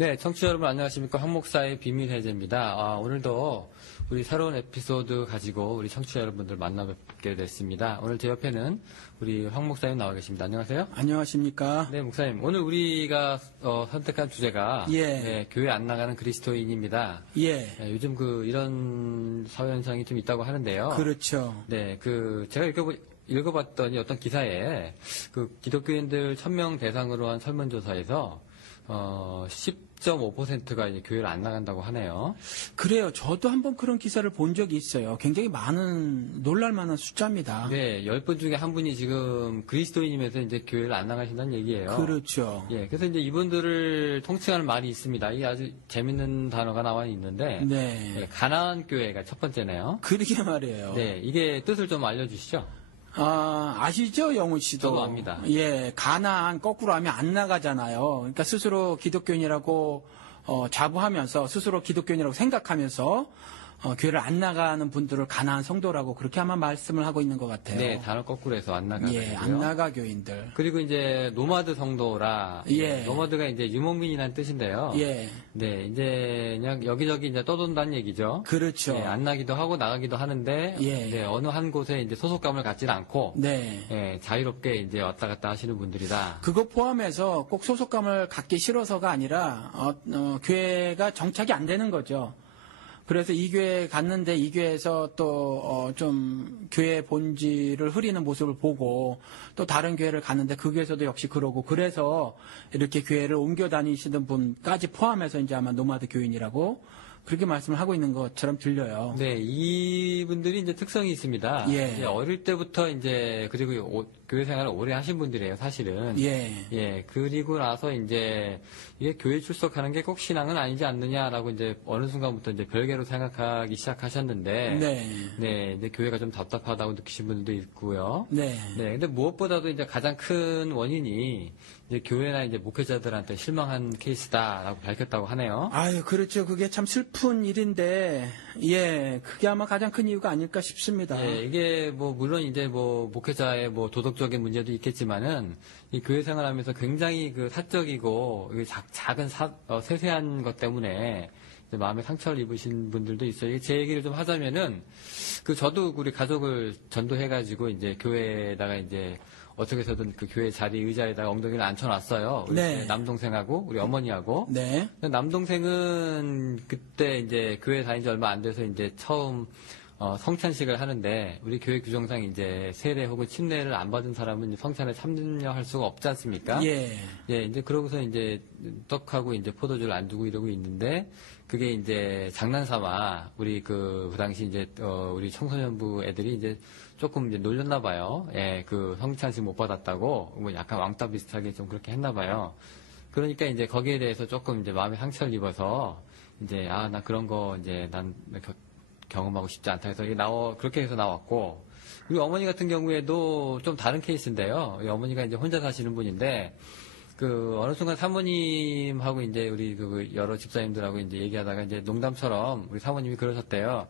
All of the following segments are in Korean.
네, 청취자 여러분 안녕하십니까. 황 목사의 비밀 해제입니다. 오늘도 우리 새로운 에피소드 가지고 우리 청취자 여러분들 만나뵙게 됐습니다. 오늘 제 옆에는 우리 황 목사님 나와 계십니다. 안녕하세요. 안녕하십니까. 네, 목사님. 오늘 우리가 선택한 주제가 네, 교회 안 나가는 그리스도인입니다. 예. 네, 요즘 이런 사회 현상이 좀 있다고 하는데요. 그렇죠. 네, 제가 읽어봤더니 어떤 기사에 기독교인들 1000명 대상으로 한 설문조사에서 10.5%가 이제 교회를 안 나간다고 하네요. 그래요. 저도 한번 그런 기사를 본 적이 있어요. 굉장히 놀랄만한 숫자입니다. 네, 10분 중에 한 분이 지금 그리스도인이면서 이제 교회를 안 나가신다는 얘기예요. 그렇죠. 예, 그래서 이제 이분들을 통칭하는 말이 있습니다. 이게 아주 재밌는 단어가 나와 있는데, 네. 네, 가나안 교회가 첫 번째네요. 그러게 말이에요. 네, 이게 뜻을 좀 알려주시죠. 아시죠, 영훈 씨도? 저도 압니다. 예, 가나안 거꾸로 하면 안 나가잖아요. 그러니까 스스로 기독교인이라고 자부하면서 스스로 기독교인이라고 생각하면서 교회를 안 나가는 분들을 가나안 성도라고 그렇게 아마 말씀을 하고 있는 것 같아요. 네, 단어 거꾸로 해서 안 나가. 예, 안 나가 교인들. 그리고 이제 노마드 성도라. 예. 노마드가 이제 유목민이라는 뜻인데요. 예. 네, 이제 그냥 여기저기 이제 떠돈다는 얘기죠. 그렇죠. 예, 안 나기도 하고 나가기도 하는데, 예. 네, 어느 한 곳에 이제 소속감을 갖지는 않고, 네. 예, 자유롭게 이제 왔다 갔다 하시는 분들이다. 그거 포함해서 꼭 소속감을 갖기 싫어서가 아니라 교회가 정착이 안 되는 거죠. 그래서 이 교회에 갔는데 이 교회에서 또 좀 교회 본질을 흐리는 모습을 보고 또 다른 교회를 갔는데 그 교회에서도 역시 그러고 그래서 이렇게 교회를 옮겨 다니시는 분까지 포함해서 이제 아마 노마드 교인이라고 그렇게 말씀을 하고 있는 것처럼 들려요. 네, 이분들이 이제 특성이 있습니다. 예. 이제 어릴 때부터 이제 그리고 교회 생활을 오래 하신 분들이에요, 사실은. 예. 예, 그리고 나서 이제 이게 교회 출석하는 게 꼭 신앙은 아니지 않느냐라고 이제 어느 순간부터 이제 별개로 생각하기 시작하셨는데. 네. 네, 이제 교회가 좀 답답하다고 느끼신 분들도 있고요. 네. 네, 근데 무엇보다도 이제 가장 큰 원인이 이제 교회나 이제 목회자들한테 실망한 케이스다라고 밝혔다고 하네요. 아유, 그렇죠. 그게 참 슬픈 일인데, 예, 그게 아마 가장 큰 이유가 아닐까 싶습니다. 예, 이게 물론 이제 목회자의 도덕적인 문제도 있겠지만은 이 교회 생활하면서 굉장히 사적이고 작은 세세한 것 때문에 이제 마음에 상처를 입으신 분들도 있어요. 제 얘기를 좀 하자면은 저도 우리 가족을 전도해가지고 이제 교회에다가 이제 어떻게 해서든 그 교회 자리 의자에다가 엉덩이를 앉혀놨어요. 우리 네. 남동생하고 우리 어머니하고. 네. 남동생은 그때 이제 교회 다닌 지 얼마 안 돼서 이제 처음 성찬식을 하는데 우리 교회 규정상 이제 세례 혹은 침례를 안 받은 사람은 성찬에 참여할 수가 없지 않습니까? 예. 예, 이제 그러고서 이제 떡하고 이제 포도주를 안 주고 이러고 있는데 그게 이제 장난삼아 우리 그 당시 이제 우리 청소년부 애들이 이제 조금 이제 놀렸나 봐요. 예, 성찬식 못 받았다고 약간 왕따 비슷하게 좀 그렇게 했나 봐요. 그러니까 이제 거기에 대해서 조금 이제 마음에 상처를 입어서 이제 나 그런 거 이제 난 경험하고 싶지 않다 해서 그렇게 해서 나왔고, 우리 어머니 같은 경우에도 좀 다른 케이스인데요. 우리 어머니가 이제 혼자 사시는 분인데, 어느 순간 사모님하고 이제 우리 여러 집사님들하고 이제 얘기하다가 이제 농담처럼 우리 사모님이 그러셨대요.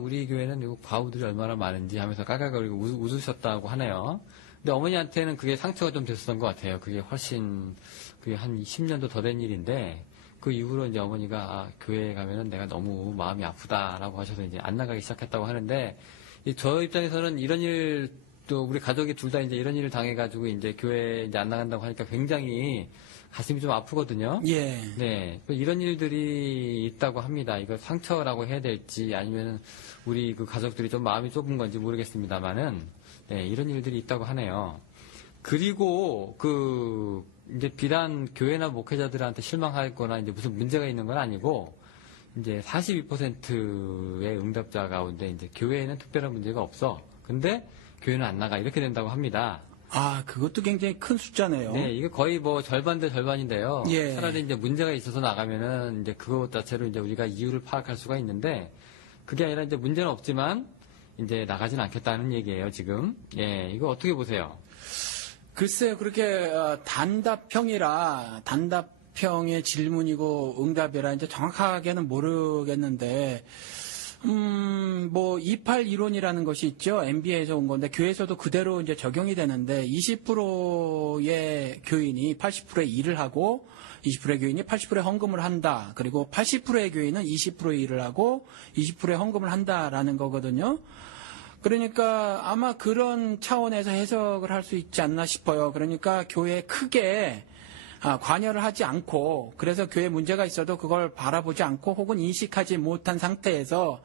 우리 교회는 이거 과부들이 얼마나 많은지 하면서 깔깔거리고 웃으셨다고 하네요. 근데 어머니한테는 그게 상처가 좀 됐었던 것 같아요. 그게 한 10년도 더 된 일인데, 그 이후로 이제 어머니가 교회에 가면은 내가 너무 마음이 아프다라고 하셔서 이제 안 나가기 시작했다고 하는데, 저 입장에서는 이런 일, 또 우리 가족이 둘 다 이제 이런 일을 당해가지고 이제 교회에 이제 안 나간다고 하니까 굉장히 가슴이 좀 아프거든요. 예. 네. 이런 일들이 있다고 합니다. 이거 상처라고 해야 될지 아니면 우리 가족들이 좀 마음이 좁은 건지 모르겠습니다만은, 네, 이런 일들이 있다고 하네요. 그리고 이제 비단 교회나 목회자들한테 실망하거나 이제 무슨 문제가 있는 건 아니고, 이제 42%의 응답자 가운데 이제 교회에는 특별한 문제가 없어. 근데 교회는 안 나가. 이렇게 된다고 합니다. 그것도 굉장히 큰 숫자네요. 네, 이게 거의 절반 대 절반인데요. 예. 차라리 이제 문제가 있어서 나가면은 이제 그것 자체로 이제 우리가 이유를 파악할 수가 있는데, 그게 아니라 이제 문제는 없지만 이제 나가진 않겠다는 얘기예요, 지금. 예, 이거 어떻게 보세요? 글쎄요, 그렇게 단답형의 질문이고 응답이라 이제 정확하게는 모르겠는데 뭐 28 이론이라는 것이 있죠. MBA에서 온 건데 교회에서도 그대로 이제 적용이 되는데 20%의 교인이 80%의 일을 하고 20%의 교인이 80%의 헌금을 한다. 그리고 80%의 교인은 20%의 일을 하고 20%의 헌금을 한다라는 거거든요. 그러니까 아마 그런 차원에서 해석을 할 수 있지 않나 싶어요. 그러니까 교회에 크게 관여를 하지 않고 그래서 교회에 문제가 있어도 그걸 바라보지 않고 혹은 인식하지 못한 상태에서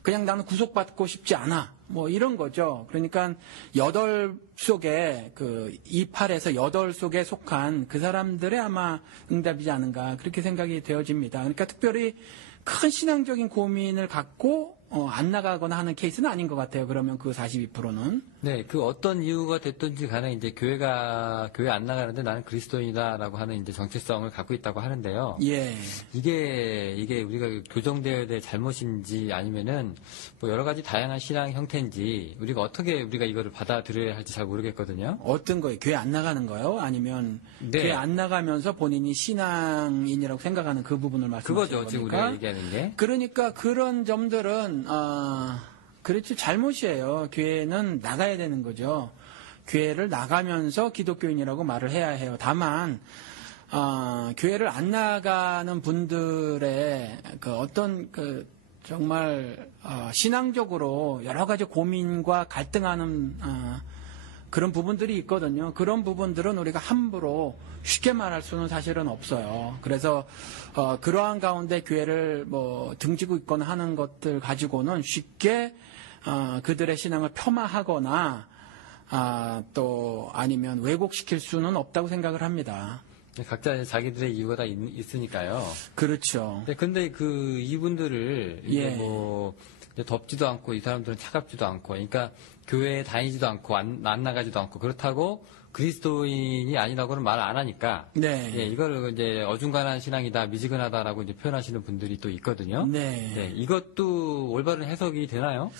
그냥 나는 구속받고 싶지 않아. 뭐 이런 거죠. 그러니까 8 속에 그 28에서 8 속에 속한 그 사람들의 아마 응답이지 않은가 그렇게 생각이 되어집니다. 그러니까 특별히 큰 신앙적인 고민을 갖고 안 나가거나 하는 케이스는 아닌 것 같아요. 그러면 그 42%는. 네, 그 어떤 이유가 됐든지 간에 이제 교회 안 나가는데 나는 그리스도인이다라고 하는 이제 정체성을 갖고 있다고 하는데요. 예. 이게 우리가 교정되어야 될 잘못인지 아니면은 뭐 여러 가지 다양한 신앙 형태인지 우리가 이거를 받아들여야 할지 잘 모르겠거든요. 어떤 거예요? 교회 안 나가는 거요? 아니면 네. 교회 안 나가면서 본인이 신앙인이라고 생각하는 그 부분을 말씀하시는 그거죠. 지금 겁니까? 우리가 얘기하는 게. 그러니까 그런 점들은 그렇지 잘못이에요. 교회는 나가야 되는 거죠. 교회를 나가면서 기독교인이라고 말을 해야 해요. 다만 교회를 안 나가는 분들의 그 어떤 그 정말 신앙적으로 여러 가지 고민과 갈등하는 그런 부분들이 있거든요. 그런 부분들은 우리가 함부로 쉽게 말할 수는 사실은 없어요. 그래서 그러한 가운데 교회를 뭐 등지고 있거나 하는 것들 가지고는 쉽게 그들의 신앙을 폄하하거나 또 아니면 왜곡시킬 수는 없다고 생각을 합니다. 각자 자기들의 이유가 다 있으니까요. 그렇죠. 근데 그 이분들을 이제 예. 뭐 이제 덥지도 않고 이 사람들은 차갑지도 않고 그러니까 교회에 다니지도 않고 안 나가지도 않고 그렇다고 그리스도인이 아니라고는 말 안 하니까 네. 예, 이걸 이제 어중간한 신앙이다 미지근하다라고 이제 표현하시는 분들이 또 있거든요. 네. 네, 이것도 올바른 해석이 되나요?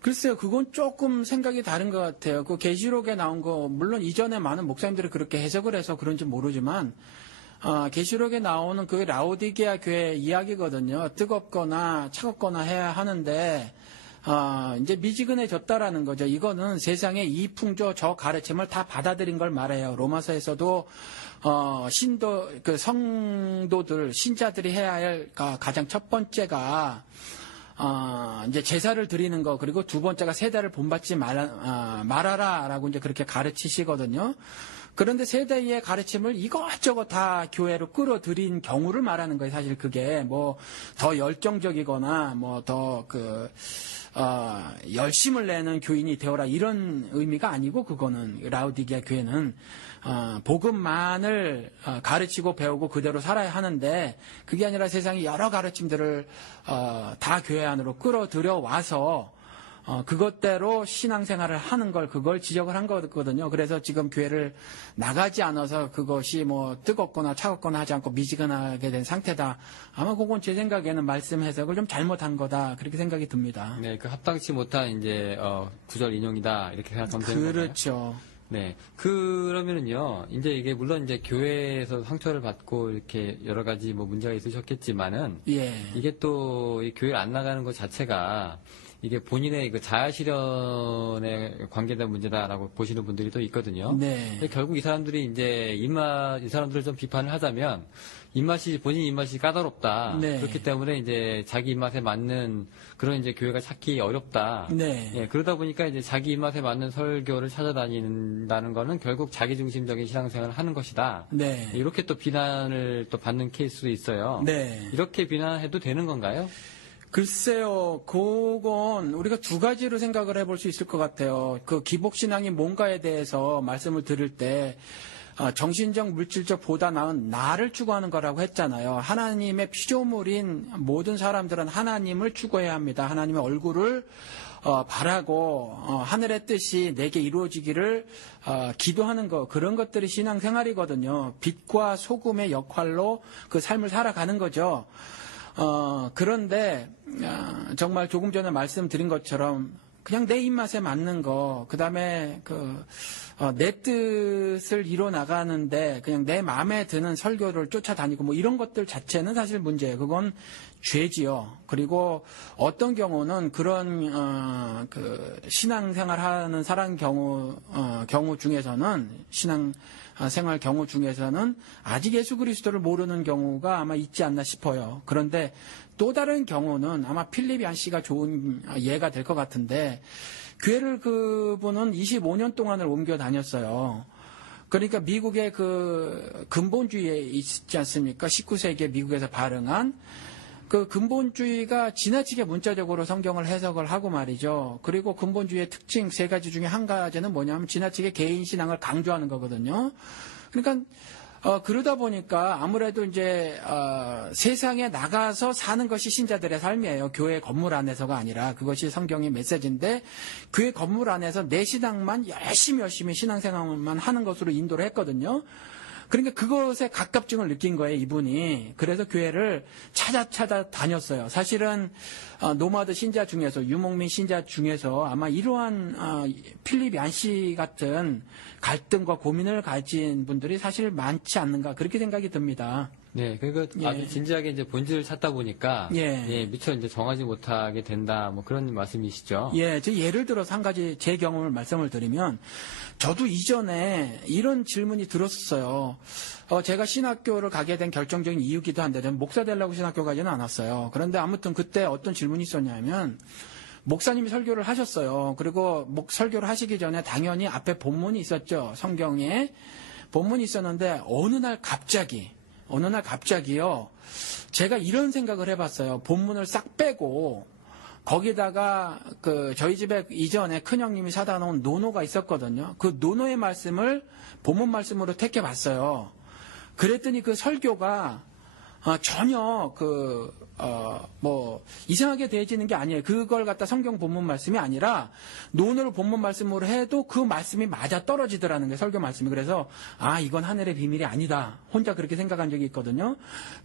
글쎄요, 그건 조금 생각이 다른 것 같아요. 그 계시록에 나온 거, 물론 이전에 많은 목사님들이 그렇게 해석을 해서 그런지 모르지만, 계시록에 나오는 그 라오디게아 교회 이야기거든요. 뜨겁거나 차갑거나 해야 하는데, 이제 미지근해졌다라는 거죠. 이거는 세상의 이 풍조 저 가르침을 다 받아들인 걸 말해요. 로마서에서도 성도들, 신자들이 해야 할 가장 첫 번째가 이제 제사를 드리는 거, 그리고 두 번째가 세대를 본받지 말아라라고 이제 그렇게 가르치시거든요. 그런데 세대의 가르침을 이것저것 다 교회로 끌어들인 경우를 말하는 거예요. 사실 그게 뭐 더 열정적이거나 뭐 더 열심을 내는 교인이 되어라 이런 의미가 아니고 그거는 라우디게아 교회는 복음만을 가르치고 배우고 그대로 살아야 하는데 그게 아니라 세상의 여러 가르침들을 다 교회 안으로 끌어들여 와서 그것대로 신앙생활을 하는 걸 그걸 지적을 한 거거든요. 그래서 지금 교회를 나가지 않아서 그것이 뭐 뜨겁거나 차갑거나 하지 않고 미지근하게 된 상태다. 아마 그건 제 생각에는 말씀 해석을 좀 잘못한 거다 그렇게 생각이 듭니다. 네, 그 합당치 못한 이제 구절 인용이다 이렇게 생각하면 되는 건가요? 그렇죠. 네. 그러면은요, 이제 이게 물론 이제 교회에서 상처를 받고 이렇게 여러 가지 뭐 문제가 있으셨겠지만은, 예. 이게 또 이 교회를 안 나가는 것 자체가 이게 본인의 그 자아실현에 관계된 문제다라고 보시는 분들이 또 있거든요. 네. 근데 결국 이 사람들이 이제 이 사람들을 좀 비판을 하자면 본인 입맛이 까다롭다. 네. 그렇기 때문에 이제 자기 입맛에 맞는 그런 이제 교회가 찾기 어렵다. 네. 예, 그러다 보니까 이제 자기 입맛에 맞는 설교를 찾아다닌다는 거는 결국 자기 중심적인 신앙생활을 하는 것이다. 네. 이렇게 또 비난을 또 받는 케이스도 있어요. 네. 이렇게 비난해도 되는 건가요? 글쎄요, 그건 우리가 두 가지로 생각을 해볼 수 있을 것 같아요. 그 기복신앙이 뭔가에 대해서 말씀을 들을 때, 정신적, 물질적 보다 나은 나를 추구하는 거라고 했잖아요. 하나님의 피조물인 모든 사람들은 하나님을 추구해야 합니다. 하나님의 얼굴을 바라고 하늘의 뜻이 내게 이루어지기를 기도하는 것, 그런 것들이 신앙생활이거든요. 빛과 소금의 역할로 그 삶을 살아가는 거죠. 그런데 정말 조금 전에 말씀드린 것처럼 그냥 내 입맛에 맞는 거, 그 다음에 내 뜻을 이뤄 나가는데 그냥 내 마음에 드는 설교를 쫓아다니고 뭐 이런 것들 자체는 사실 문제예요. 그건 죄지요. 그리고 어떤 경우는 그런 그 신앙생활하는 사람 경우 중에서는 신앙생활 경우 중에서는 아직 예수 그리스도를 모르는 경우가 아마 있지 않나 싶어요. 그런데 또 다른 경우는 아마 필립 얀 씨가 좋은 예가 될 것 같은데 교회를 그분은 25년 동안을 옮겨 다녔어요. 그러니까 미국의 그 근본주의에 있지 않습니까? 19세기에 미국에서 발흥한 그 근본주의가 지나치게 문자적으로 성경을 해석을 하고 말이죠. 그리고 근본주의의 특징 세 가지 중에 한 가지는 뭐냐면 지나치게 개인 신앙을 강조하는 거거든요. 그러니까 그러다 보니까 아무래도 이제 세상에 나가서 사는 것이 신자들의 삶이에요. 교회 건물 안에서가 아니라 그것이 성경의 메시지인데 교회 건물 안에서 내 신앙만 열심히 신앙생활만 하는 것으로 인도를 했거든요. 그러니까 그것에 가깝증을 느낀 거예요, 이분이. 그래서 교회를 찾아 다녔어요. 사실은 노마드 신자 중에서, 유목민 신자 중에서 아마 이러한 필립 얀 씨 같은 갈등과 고민을 가진 분들이 사실 많지 않는가 그렇게 생각이 듭니다. 네, 그리고 예. 아주 진지하게 이제 본질을 찾다 보니까 예. 미처 이제 정하지 못하게 된다, 뭐 그런 말씀이시죠. 예, 저 예를 들어서 한 가지 제 경험을 말씀을 드리면 저도 이전에 이런 질문이 들었어요. 제가 신학교를 가게 된 결정적인 이유기도 한데 저는 목사 되려고 신학교 가지는 않았어요. 그런데 아무튼 그때 어떤 질문이 있었냐면 목사님이 설교를 하셨어요. 그리고 설교를 하시기 전에 당연히 앞에 본문이 있었죠. 성경에 본문이 있었는데 어느 날 갑자기요. 제가 이런 생각을 해봤어요. 본문을 싹 빼고 거기다가 그 저희 집에 이전에 큰형님이 사다 놓은 노노가 있었거든요. 그 노노의 말씀을 본문 말씀으로 택해봤어요. 그랬더니 그 설교가 전혀 이상하게 되어지는 게 아니에요. 그걸 갖다 성경 본문 말씀이 아니라 논어를 본문 말씀으로 해도 그 말씀이 맞아 떨어지더라는 거예요. 설교 말씀이. 그래서 이건 하늘의 비밀이 아니다. 혼자 그렇게 생각한 적이 있거든요.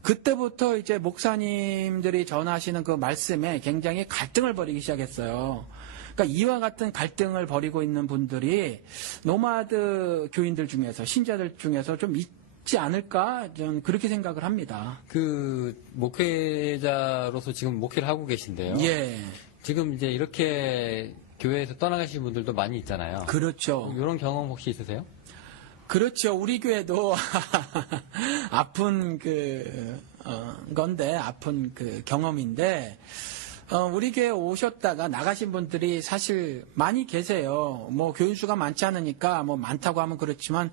그때부터 이제 목사님들이 전하시는 그 말씀에 굉장히 갈등을 벌이기 시작했어요. 그러니까 이와 같은 갈등을 벌이고 있는 분들이 노마드 교인들 중에서 신자들 중에서 좀 있지 않을까 저는 그렇게 생각을 합니다. 그 목회자로서 지금 목회를 하고 계신데요. 예. 지금 이제 이렇게 교회에서 떠나가신 분들도 많이 있잖아요. 그렇죠. 이런 경험 혹시 있으세요? 그렇죠. 우리 교회도 아픈 아픈 그 경험인데 우리 교회 오셨다가 나가신 분들이 사실 많이 계세요. 뭐 교인 수가 많지 않으니까 뭐 많다고 하면 그렇지만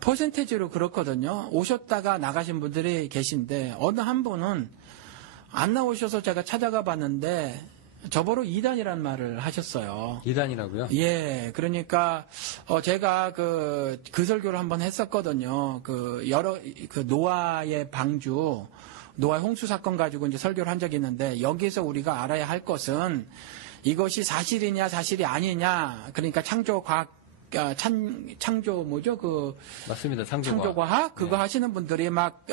퍼센테이지로 그렇거든요. 오셨다가 나가신 분들이 계신데 어느 한 분은 안 나오셔서 제가 찾아가 봤는데 저보러 이단이라는 말을 하셨어요. 이단이라고요? 예, 그러니까 제가 그 설교를 한번 했었거든요. 노아의 방주, 노아의 홍수 사건 가지고 이제 설교를 한 적이 있는데 여기서 우리가 알아야 할 것은 이것이 사실이냐 사실이 아니냐. 그러니까 맞습니다. 창조과학 그거 하시는 분들이 막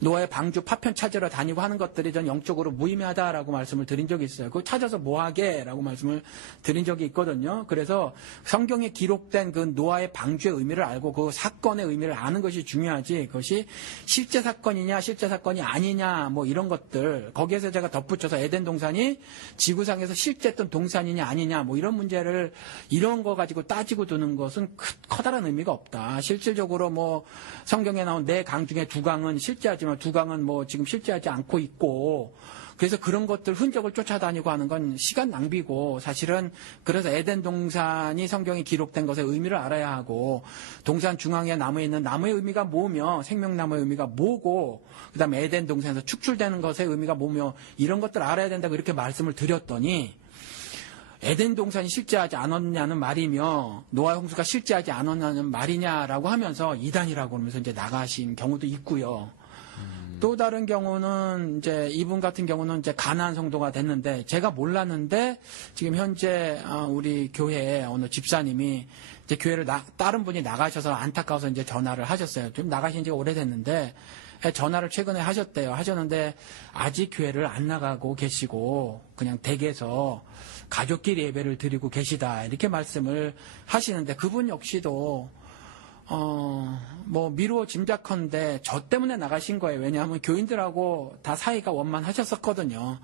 노아의 방주 파편 찾으러 다니고 하는 것들이 전 영적으로 무의미하다라고 말씀을 드린 적이 있어요. 그거 찾아서 뭐하게라고 말씀을 드린 적이 있거든요. 그래서 성경에 기록된 그 노아의 방주의 의미를 알고 그 사건의 의미를 아는 것이 중요하지. 그것이 실제 사건이냐 실제 사건이 아니냐 뭐 이런 것들 거기에서 제가 덧붙여서 에덴 동산이 지구상에서 실제했던 동산이냐 아니냐 뭐 이런 문제를 이런 거 가지고 따지고 두는 것은 커다란 의미가 없다. 실질적으로 뭐 성경에 나온 4강 중에 2강은 실제하지만 2강은 뭐 지금 실제하지 않고 있고 그래서 그런 것들 흔적을 쫓아다니고 하는 건 시간 낭비고 사실은 그래서 에덴 동산이 성경에 기록된 것의 의미를 알아야 하고 동산 중앙에 나무에 있는 나무의 의미가 뭐며 생명나무의 의미가 뭐고 그다음에 에덴 동산에서 축출되는 것의 의미가 뭐며 이런 것들 알아야 된다고 이렇게 말씀을 드렸더니 에덴 동산이 실제하지 않았냐는 말이며 노아 홍수가 실제하지 않았냐는 말이냐라고 하면서 이단이라고 하면서 이제 나가신 경우도 있고요. 또 다른 경우는 이제 이분 같은 경우는 이제 가나안 성도가 됐는데 제가 몰랐는데 지금 현재 우리 교회에 어느 집사님이 이제 교회를 다른 분이 나가셔서 안타까워서 이제 전화를 하셨어요. 좀 나가신 지가 오래됐는데 전화를 최근에 하셨는데 아직 교회를 안 나가고 계시고 그냥 댁에서 가족끼리 예배를 드리고 계시다 이렇게 말씀을 하시는데 그분 역시도 뭐 미루어 짐작컨대 저 때문에 나가신 거예요. 왜냐하면 교인들하고 다 사이가 원만하셨었거든요.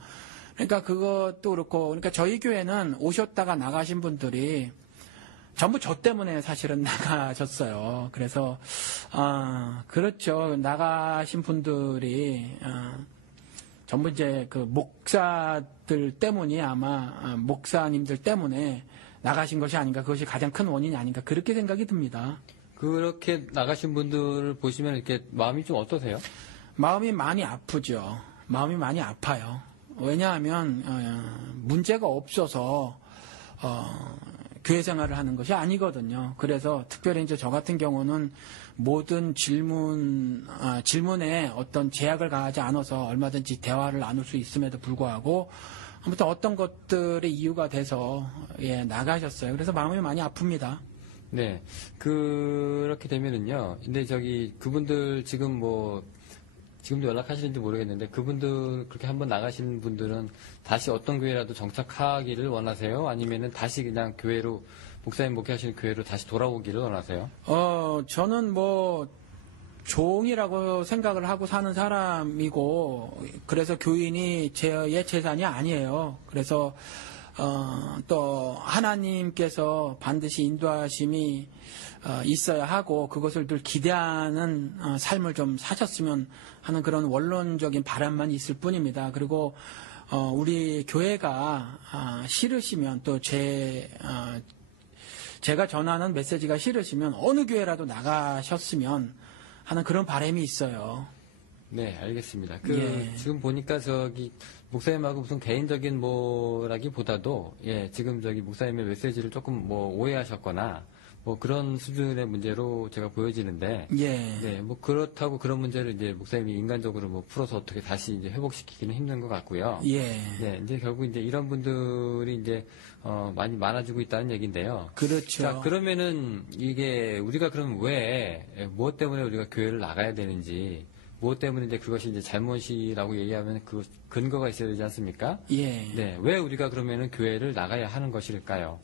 그러니까 그것도 그렇고, 그러니까 저희 교회는 오셨다가 나가신 분들이 전부 저 때문에 사실은 나가셨어요. 그래서 그렇죠. 나가신 분들이 전부 이제 그 목사들 때문이 아마 목사님들 때문에 나가신 것이 아닌가, 그것이 가장 큰 원인이 아닌가, 그렇게 생각이 듭니다. 그렇게 나가신 분들을 보시면 이렇게 마음이 좀 어떠세요? 마음이 많이 아프죠. 마음이 많이 아파요. 왜냐하면 문제가 없어서 교회 생활을 하는 것이 아니거든요. 그래서 특별히 이제 저 같은 경우는 모든 질문에 어떤 제약을 가하지 않아서 얼마든지 대화를 나눌 수 있음에도 불구하고 아무튼 어떤 것들의 이유가 돼서 나가셨어요. 그래서 마음이 많이 아픕니다. 네. 그렇게 되면은요. 근데 그분들 지금도 연락하시는지 모르겠는데 그분들 그렇게 한번 나가신 분들은 다시 어떤 교회라도 정착하기를 원하세요? 아니면은 다시 그냥 교회로 목사님 목회하시는 교회로 다시 돌아오기를 원하세요? 저는 뭐 종이라고 생각을 하고 사는 사람이고 그래서 교인이 제 재산이 아니에요. 그래서 또 하나님께서 반드시 인도하심이 있어야 하고 그것을 늘 기대하는 삶을 좀 사셨으면 하는 그런 원론적인 바람만 있을 뿐입니다. 그리고 우리 교회가 싫으시면 또 제가 전하는 메시지가 싫으시면 어느 교회라도 나가셨으면 하는 그런 바람이 있어요. 네, 알겠습니다. 지금 보니까 목사님하고 무슨 개인적인 뭐라기보다도, 지금 목사님의 메시지를 조금 오해하셨거나, 그런 수준의 문제로 제가 보여지는데, 네, 그렇다고 그런 문제를 이제 목사님이 인간적으로 풀어서 어떻게 다시 이제 회복시키기는 힘든 것 같고요. 네, 이제 결국 이제 이런 분들이 이제, 많이 많아지고 있다는 얘기인데요. 그렇죠. 자, 그러면은 이게 우리가 그럼 무엇 때문에 우리가 교회를 나가야 되는지, 무엇 때문에 이제 그것이 이제 잘못이라고 얘기하면 그 근거가 있어야 되지 않습니까? 네, 왜 우리가 그러면은 교회를 나가야 하는 것일까요?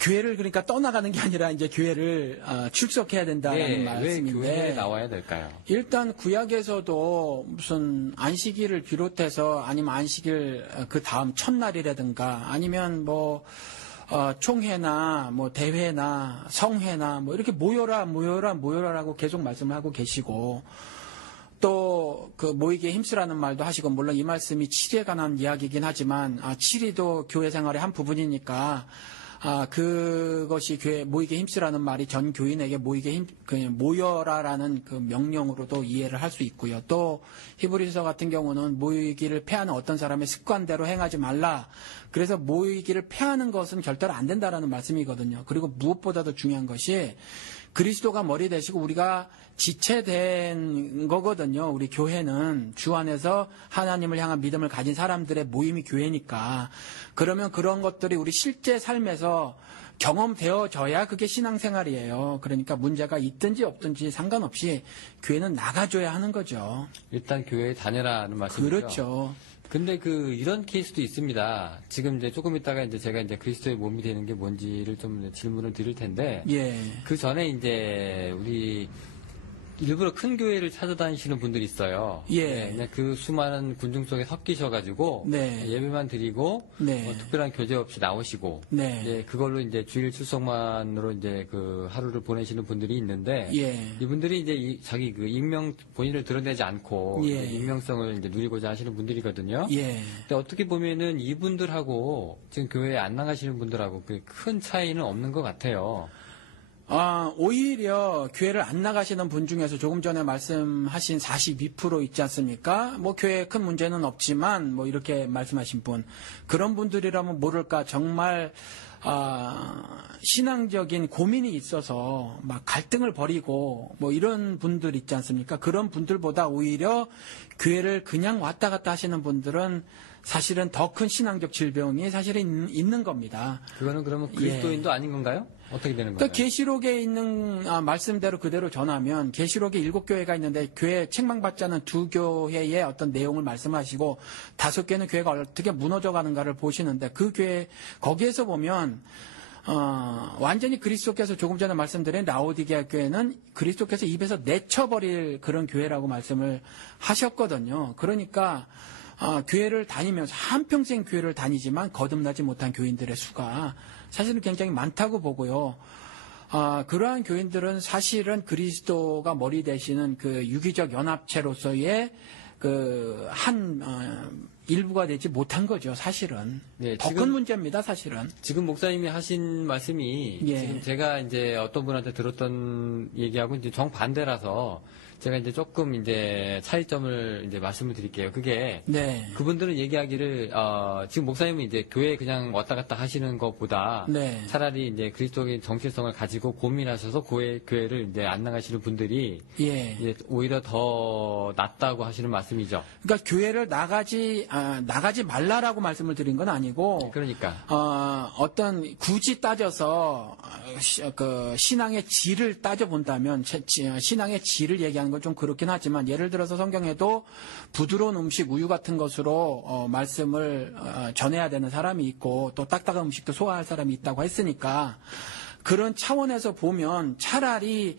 교회를 그러니까 떠나가는 게 아니라 이제 교회를 출석해야 된다는 말씀인데. 왜 교회에 나와야 될까요? 일단 구약에서도 무슨 안식일을 비롯해서 아니면 안식일 그 다음 첫날이라든가 아니면 총회나 대회나 성회나 이렇게 모여라라고 계속 말씀을 하고 계시고 또 그 모이기에 힘쓰라는 말도 하시고 물론 이 말씀이 치리에 관한 이야기이긴 하지만 치리도 교회 생활의 한 부분이니까 그것이 모이기에 힘쓰라는 말이 전 교인에게 모여라라는 그 명령으로도 이해를 할 수 있고요. 또 히브리서 같은 경우는 모이기를 패하는 어떤 사람의 습관대로 행하지 말라. 그래서 모이기를 패하는 것은 절대로 안 된다라는 말씀이거든요. 그리고 무엇보다도 중요한 것이 그리스도가 머리 되시고 우리가 지체된 거거든요. 우리 교회는 주 안에서 하나님을 향한 믿음을 가진 사람들의 모임이 교회니까. 그러면 그런 것들이 우리 실제 삶에서 경험되어져야 그게 신앙생활이에요. 그러니까 문제가 있든지 없든지 상관없이 교회는 나가줘야 하는 거죠. 일단 교회에 다녀라는 말씀이죠. 그렇죠. 근데 이런 케이스도 있습니다. 지금 이제 조금 있다가 이제 제가 이제 그리스도의 몸이 되는 게 뭔지를 좀 질문을 드릴 텐데. 그 전에 이제 우리 일부러 큰 교회를 찾아다니시는 분들이 있어요. 그냥 그 수많은 군중 속에 섞이셔가지고 예배만 드리고 특별한 교제 없이 나오시고 그걸로 이제 주일 출석만으로 이제 그 하루를 보내시는 분들이 있는데 이분들이 이제 자기 그 본인을 드러내지 않고 익명성을 이제 누리고자 하시는 분들이거든요. 근데 어떻게 보면은 이분들하고 지금 교회에 안 나가시는 분들하고 큰 차이는 없는 것 같아요. 오히려 교회를 안 나가시는 분 중에서 조금 전에 말씀하신 42% 있지 않습니까? 교회에 큰 문제는 없지만 이렇게 말씀하신 분 그런 분들이라면 모를까 정말 신앙적인 고민이 있어서 막 갈등을 벌이고 이런 분들 있지 않습니까? 그런 분들보다 오히려 교회를 그냥 왔다 갔다 하시는 분들은 사실은 더 큰 신앙적 질병이 사실은 있는 겁니다. 그거는 그러면 그리스도인도 아닌 건가요? 어떻게 되는 건가요? 그러니까 계시록에 있는 말씀대로 그대로 전하면 계시록에 7교회가 있는데 교회 책망받지 않은 2교회의 어떤 내용을 말씀하시고 5개는 교회가 어떻게 무너져 가는가를 보시는데 그 교회 거기에서 보면 완전히 그리스도께서 조금 전에 말씀드린 라오디게아 교회는 그리스도께서 입에서 내쳐버릴 그런 교회라고 말씀을 하셨거든요. 그러니까 교회를 다니면서 한평생 교회를 다니지만 거듭나지 못한 교인들의 수가 사실은 굉장히 많다고 보고요. 그러한 교인들은 사실은 그리스도가 머리 되시는 그 유기적 연합체로서의 일부가 되지 못한 거죠, 사실은. 네, 더 큰 문제입니다, 사실은. 지금 목사님이 하신 말씀이 예. 지금 제가 이제 어떤 분한테 들었던 얘기하고 이제 정반대라서 제가 이제 조금 이제 차이점을 이제 말씀을 드릴게요. 그게 네. 그분들은 얘기하기를 지금 목사님은 이제 교회 그냥 왔다 갔다 하시는 것보다 네. 차라리 이제 그리스도의 정체성을 가지고 고민하셔서 교회를 이제 안 나가시는 분들이 예. 이제 오히려 더 낫다고 하시는 말씀이죠. 그러니까 교회를 나가지 말라라고 말씀을 드린 건 아니고, 그러니까 어떤 굳이 따져서 신앙의 질을 따져 본다면 신앙의 질을 얘기하는 건 좀 그렇긴 하지만 예를 들어서 성경에도 부드러운 음식 우유 같은 것으로 말씀을 전해야 되는 사람이 있고 또 딱딱한 음식도 소화할 사람이 있다고 했으니까 그런 차원에서 보면 차라리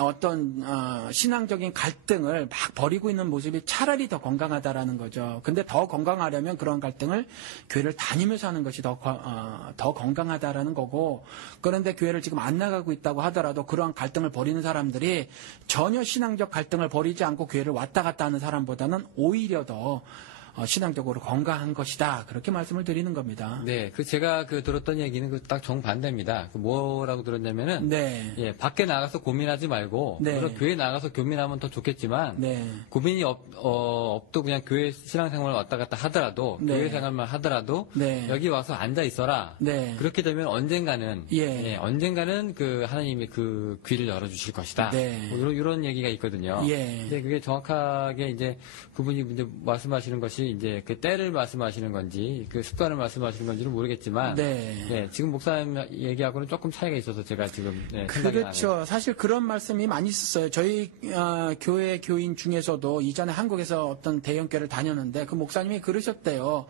어떤 신앙적인 갈등을 막 벌이고 있는 모습이 차라리 더 건강하다라는 거죠. 근데 더 건강하려면 그런 갈등을 교회를 다니면서 하는 것이 더 건강하다라는 거고, 그런데 교회를 지금 안 나가고 있다고 하더라도 그러한 갈등을 벌이는 사람들이 전혀 신앙적 갈등을 벌이지 않고 교회를 왔다 갔다 하는 사람보다는 오히려 더 신앙적으로 건강한 것이다. 그렇게 말씀을 드리는 겁니다. 네, 제가 들었던 얘기는 딱 정반대입니다. 뭐라고 들었냐면은, 네. 예, 밖에 나가서 고민하지 말고, 네. 물론 교회 나가서 고민하면 더 좋겠지만, 네. 고민이 없도 그냥 교회 신앙생활을 왔다 갔다 하더라도, 네. 교회 생활만 하더라도, 네. 여기 와서 앉아 있어라. 네. 그렇게 되면 언젠가는, 예. 언젠가는 하나님이 귀를 열어주실 것이다. 네. 뭐 이런 얘기가 있거든요. 예. 근데 그게 정확하게 이제 그분이 이제 말씀하시는 것이 이제 그 때를 말씀하시는 건지 그 습관을 말씀하시는 건지는 모르겠지만, 네. 예, 지금 목사님 얘기하고는 조금 차이가 있어서 제가 지금 생각이 그렇죠. 사실 그런 말씀이 많이 있었어요. 저희 교회 교인 중에서도 이전에 한국에서 어떤 대형교회를 다녔는데 그 목사님이 그러셨대요.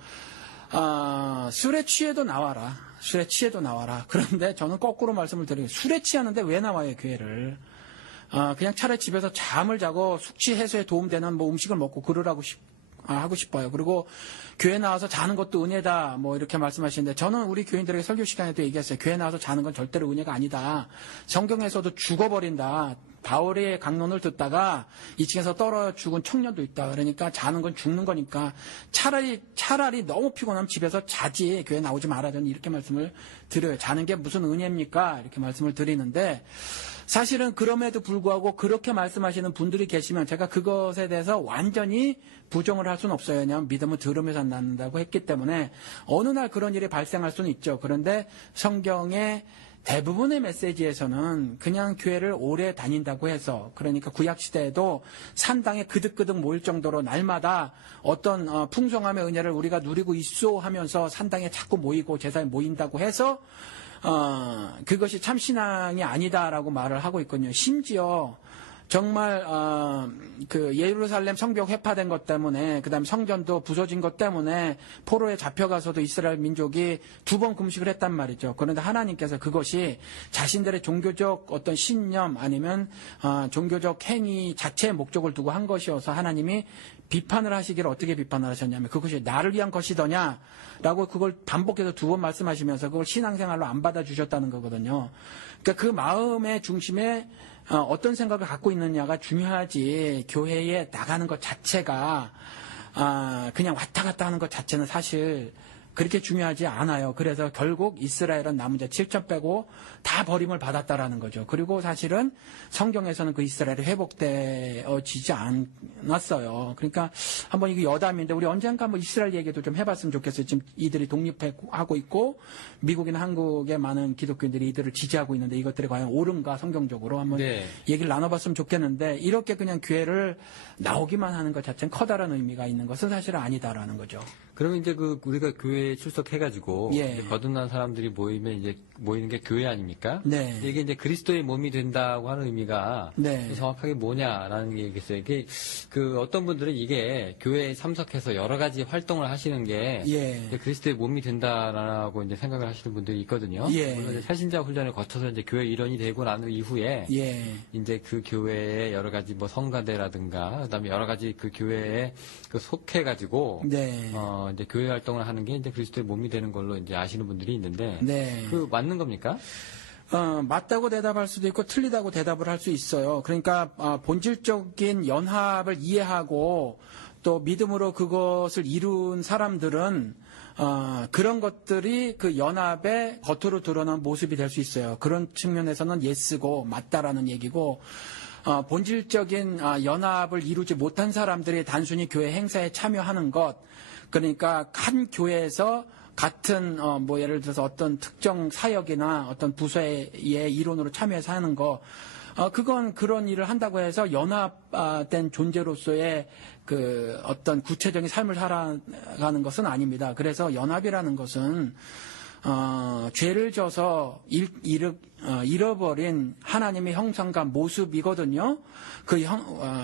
술에 취해도 나와라. 술에 취해도 나와라. 그런데 저는 거꾸로 말씀을 드려요. 술에 취하는데 왜 나와요, 교회를? 그냥 차라리 집에서 잠을 자고 숙취 해소에 도움되는 뭐 음식을 먹고 그러라고 하고 싶어요. 그리고 교회 나와서 자는 것도 은혜다. 뭐 이렇게 말씀하시는데 저는 우리 교인들에게 설교 시간에도 얘기했어요. 교회 나와서 자는 건 절대로 은혜가 아니다. 성경에서도 죽어버린다. 바울의 강론을 듣다가 2층에서 떨어 죽은 청년도 있다. 그러니까 자는 건 죽는 거니까 차라리 너무 피곤하면 집에서 자지 교회 나오지 마라. 저는 이렇게 말씀을 드려요. 자는 게 무슨 은혜입니까? 이렇게 말씀을 드리는데 사실은 그럼에도 불구하고 그렇게 말씀하시는 분들이 계시면 제가 그것에 대해서 완전히 부정을 할 수는 없어요. 왜냐하면 믿음은 들으면서 낳는다고 했기 때문에 어느 날 그런 일이 발생할 수는 있죠. 그런데 성경의 대부분의 메시지에서는 그냥 교회를 오래 다닌다고 해서 그러니까 구약시대에도 산당에 그득그득 모일 정도로 날마다 어떤 풍성함의 은혜를 우리가 누리고 있소 하면서 산당에 자꾸 모이고 제사에 모인다고 해서 그것이 참 신앙이 아니다라고 말을 하고 있거든요. 심지어 정말 예루살렘 성벽 회파된 것 때문에 그다음에 성전도 부서진 것 때문에 포로에 잡혀가서도 이스라엘 민족이 2번 금식을 했단 말이죠. 그런데 하나님께서 그것이 자신들의 종교적 어떤 신념 아니면 종교적 행위 자체의 목적을 두고 한 것이어서 하나님이 비판을 하시기를 어떻게 비판을 하셨냐면 그것이 나를 위한 것이더냐라고 그걸 반복해서 2번 말씀하시면서 그걸 신앙생활로 안 받아주셨다는 거거든요. 그러니까 그 마음의 중심에 어떤 생각을 갖고 있느냐가 중요하지 교회에 나가는 것 자체가 그냥 왔다 갔다 하는 것 자체는 사실 그렇게 중요하지 않아요. 그래서 결국 이스라엘은 남은 자 7천 빼고 다 버림을 받았다라는 거죠. 그리고 사실은 성경에서는 그 이스라엘이 회복되어지지 않았어요. 그러니까 한번 이거 여담인데 우리 언젠가 한번 이스라엘 얘기도 좀 해봤으면 좋겠어요. 지금 이들이 독립하고 있고 미국이나 한국의 많은 기독교인들이 이들을 지지하고 있는데 이것들이 과연 옳은가 성경적으로 한번 얘기를 나눠봤으면 좋겠는데 이렇게 그냥 교회를 나오기만 하는 것 자체는 커다란 의미가 있는 것은 사실은 아니다라는 거죠. 그러면 이제 우리가 교회 교회에 출석해가지고 예. 이제 거듭난 사람들이 모이면 이제 모이는 게 교회 아닙니까? 네. 이게 이제 그리스도의 몸이 된다고 하는 의미가 네. 정확하게 뭐냐라는 게 있어요. 이게 그 어떤 분들은 이게 교회에 참석해서 여러 가지 활동을 하시는 게 예. 이제 그리스도의 몸이 된다라고 이제 생각을 하시는 분들이 있거든요. 예. 물론 이제 새신자 훈련을 거쳐서 이제 교회 일원이 되고 난 이후에 예. 이제 그 교회의 여러 가지 뭐 성가대라든가 그다음에 여러 가지 그 교회에 그 속해가지고 네. 이제 교회 활동을 하는 게 이제 그리스도의 몸이 되는 걸로 이제 아시는 분들이 있는데 네. 그 맞는 겁니까? 맞다고 대답할 수도 있고 틀리다고 대답을 할 수 있어요. 그러니까 본질적인 연합을 이해하고 또 믿음으로 그것을 이룬 사람들은 그런 것들이 그 연합의 겉으로 드러난 모습이 될 수 있어요. 그런 측면에서는 예스고 맞다라는 얘기고 본질적인 연합을 이루지 못한 사람들이 단순히 교회 행사에 참여하는 것, 그러니까 한 교회에서 같은 뭐 예를 들어서 어떤 특정 사역이나 어떤 부서의 일원으로 참여해서 하는 거, 그건 그런 일을 한다고 해서 연합된 존재로서의 그 어떤 구체적인 삶을 살아가는 것은 아닙니다. 그래서 연합이라는 것은 죄를 져서 잃어버린 하나님의 형상과 모습이거든요.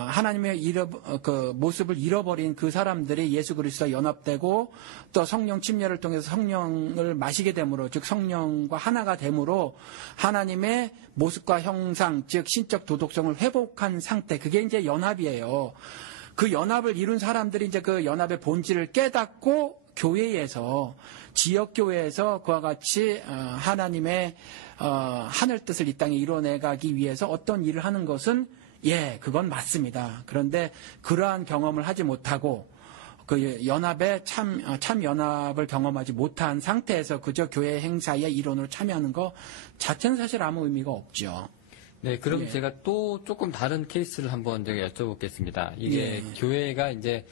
하나님의 그 모습을 잃어버린 그 사람들이 예수 그리스도와 연합되고 또 성령 침례를 통해서 성령을 마시게 됨으로, 즉 성령과 하나가 됨으로 하나님의 모습과 형상, 즉 신적 도덕성을 회복한 상태, 그게 이제 연합이에요. 그 연합을 이룬 사람들이 이제 그 연합의 본질을 깨닫고 교회에서, 지역교회에서 그와 같이 하나님의 하늘 뜻을 이 땅에 이뤄내가기 위해서 어떤 일을 하는 것은 그건 맞습니다. 그런데 그러한 경험을 하지 못하고 그 연합에 참 연합을 경험하지 못한 상태에서 그저 교회 행사의 일원으로 참여하는 것 자체는 사실 아무 의미가 없죠. 네, 그럼 제가 또 조금 다른 케이스를 한번 제가 여쭤보겠습니다. 이게 교회가 이제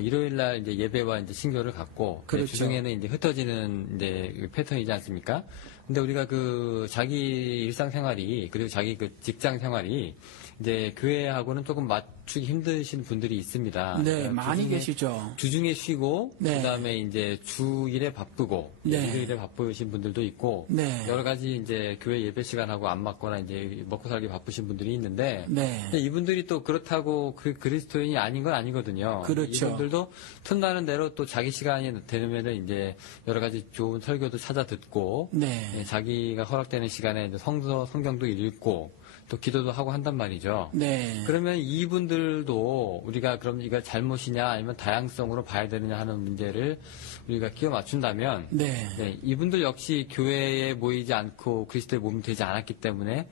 일요일 날 이제 예배와 이제 신교를 갖고 그렇죠. 주중에는 이제 흩어지는 이제 패턴이지 않습니까? 근데 우리가 그 자기 일상생활이 그리고 자기 그 직장 생활이 이제 교회하고는 조금 맞추기 힘드신 분들이 있습니다. 네, 그러니까 많이 계시죠. 주중에 쉬고 네. 그다음에 이제 주일에 바쁘고 네. 일요일에 바쁘신 분들도 있고 네. 여러 가지 이제 교회 예배 시간하고 안 맞거나 이제 먹고 살기 바쁘신 분들이 있는데 네. 근데 이분들이 또 그렇다고 그 그리스도인이 아닌 건 아니거든요. 그렇죠. 이분들도 틈나는 대로 또 자기 시간이 되면은 이제 여러 가지 좋은 설교도 찾아 듣고 네. 자기가 허락되는 시간에 이제 성경도 읽고 또 기도도 하고 한단 말이죠. 네. 그러면 이분들도 우리가 그럼 이거 잘못이냐 아니면 다양성으로 봐야 되느냐 하는 문제를 우리가 끼워 맞춘다면 네. 이분들 역시 교회에 모이지 않고 그리스도의 몸이 되지 않았기 때문에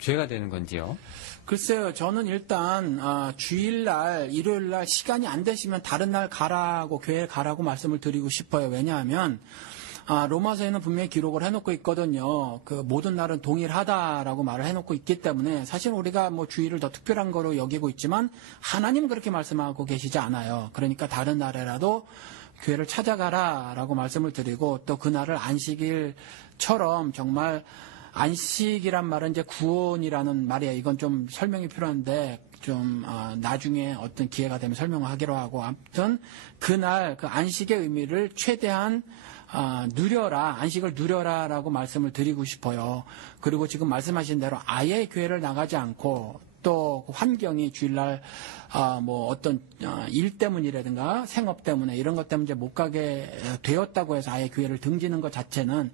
죄가 되는 건지요? 글쎄요, 저는 일단 주일날, 일요일날 시간이 안 되시면 다른 날 가라고, 교회에 가라고 말씀을 드리고 싶어요. 왜냐하면 로마서에는 분명히 기록을 해놓고 있거든요. 그 모든 날은 동일하다라고 말을 해놓고 있기 때문에 사실 우리가 뭐 주일을 더 특별한 거로 여기고 있지만 하나님은 그렇게 말씀하고 계시지 않아요. 그러니까 다른 날에라도 교회를 찾아가라라고 말씀을 드리고 또 그날을 안식일처럼 정말 안식이란 말은 이제 구원이라는 말이에요. 이건 좀 설명이 필요한데 좀 나중에 어떤 기회가 되면 설명하기로 하고 아무튼 그날 그 안식의 의미를 최대한 누려라, 안식을 누려라라고 말씀을 드리고 싶어요. 그리고 지금 말씀하신 대로 아예 교회를 나가지 않고 또 환경이 주일날 뭐 어떤 일 때문이라든가 생업 때문에 이런 것 때문에 이제 못 가게 되었다고 해서 아예 교회를 등지는 것 자체는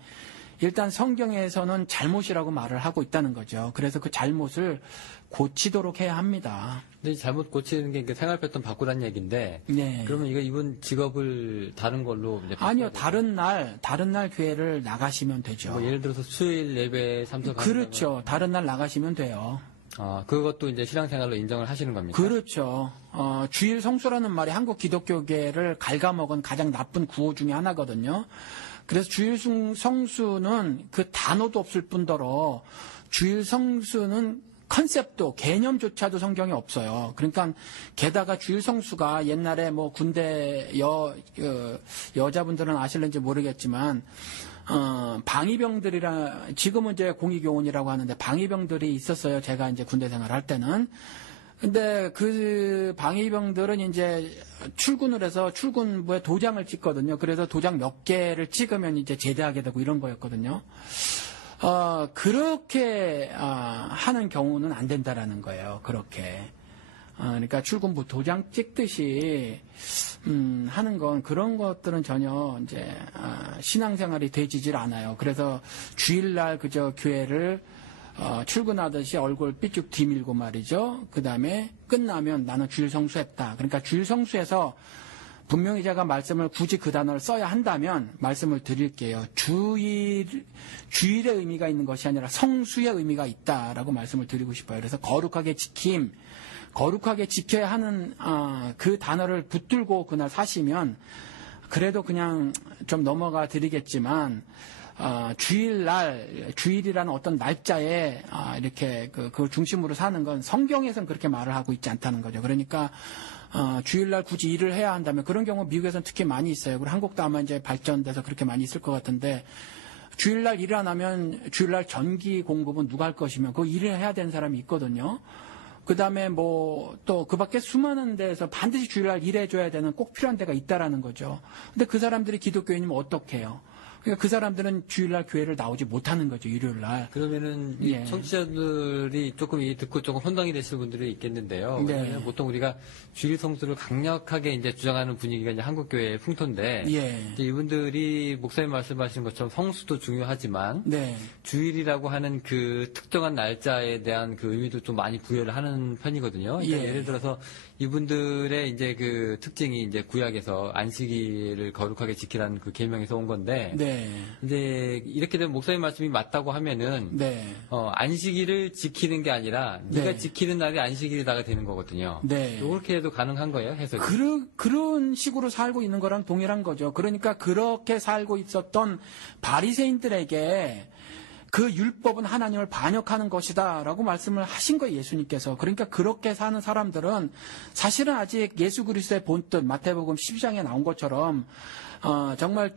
일단 성경에서는 잘못이라고 말을 하고 있다는 거죠. 그래서 그 잘못을 고치도록 해야 합니다. 근데 잘못 고치는 게 생활 패턴 바꾸라는 얘기인데 네. 그러면 이분 직업을 다른 걸로 이제 아니요, 다른 날 교회를 나가시면 되죠. 뭐 예를 들어서 수요일 예배에 참석하는 그렇죠. 다른 날 나가시면 돼요. 그것도 이제 신앙생활로 인정을 하시는 겁니까? 그렇죠. 주일 성수라는 말이 한국 기독교계를 갉아먹은 가장 나쁜 구호 중에 하나거든요. 그래서 주일 성수는 그 단어도 없을 뿐더러 주일 성수는 컨셉도 개념조차도 성경에 없어요. 그러니까 게다가 주일 성수가 옛날에 뭐 군대 여자분들은 아실는지 모르겠지만 방위병들이라 지금은 이제 공익요원이라고 하는데 방위병들이 있었어요. 제가 이제 군대 생활할 때는 근데 그 방위병들은 이제 출근을 해서 출근부에 도장을 찍거든요. 그래서 도장 몇 개를 찍으면 이제 제대하게 되고 이런 거였거든요. 그렇게 하는 경우는 안 된다라는 거예요. 그렇게. 그러니까 출근부 도장 찍듯이 하는 건 그런 것들은 전혀 이제 신앙생활이 되지질 않아요. 그래서 주일날 그저 교회를 출근하듯이 얼굴 삐쭉 뒤밀고 말이죠. 그 다음에 끝나면 나는 주일 성수했다. 그러니까 주일 성수에서 분명히 제가 말씀을 굳이 그 단어를 써야 한다면 말씀을 드릴게요. 주일의 의미가 있는 것이 아니라 성수의 의미가 있다라고 말씀을 드리고 싶어요. 그래서 거룩하게 지킴, 거룩하게 지켜야 하는 그 단어를 붙들고 그날 사시면 그래도 그냥 좀 넘어가 드리겠지만 주일이라는 어떤 날짜에 이렇게 그걸 중심으로 사는 건 성경에서는 그렇게 말을 하고 있지 않다는 거죠. 그러니까 주일날 굳이 일을 해야 한다면 그런 경우 미국에서는 특히 많이 있어요. 그리고 한국도 아마 이제 발전돼서 그렇게 많이 있을 것 같은데 주일날 일을 안 하면 주일날 전기 공급은 누가 할 것이며 그 일을 해야 되는 사람이 있거든요. 그 다음에 뭐 또 그 밖에 수많은 데에서 반드시 주일날 일해줘야 되는 꼭 필요한 데가 있다라는 거죠. 근데 그 사람들이 기독교인이면 어떡해요? 그러니까 그 사람들은 주일날 교회를 나오지 못하는 거죠, 일요일날. 그러면은 예. 청취자들이 조금 듣고 조금 혼동이 되실 분들이 있겠는데요. 네. 왜냐하면 보통 우리가 주일 성수를 강력하게 이제 주장하는 분위기가 이제 한국 교회의 풍토인데, 예. 이제 이분들이 목사님 말씀하신 것처럼 성수도 중요하지만 네. 주일이라고 하는 그 특정한 날짜에 대한 그 의미도 좀 많이 부여를 하는 편이거든요. 그러니까 예. 예를 들어서 이분들의 이제 그 특징이 이제 구약에서 안식일을 거룩하게 지키라는 그 계명에서 온 건데, 네. 이제 이렇게 되면 목사님 말씀이 맞다고 하면은 네. 안식일을 지키는 게 아니라 네가 네. 지키는 날이 안식일이다가 되는 거거든요. 네. 이렇게 해도 가능한 거예요, 해석이? 그런 식으로 살고 있는 거랑 동일한 거죠. 그러니까 그렇게 살고 있었던 바리새인들에게 그 율법은 하나님을 반역하는 것이다라고 말씀을 하신 거예요, 예수님께서. 그러니까 그렇게 사는 사람들은 사실은 아직 예수 그리스도의 본뜻 마태복음 12장에 나온 것처럼 정말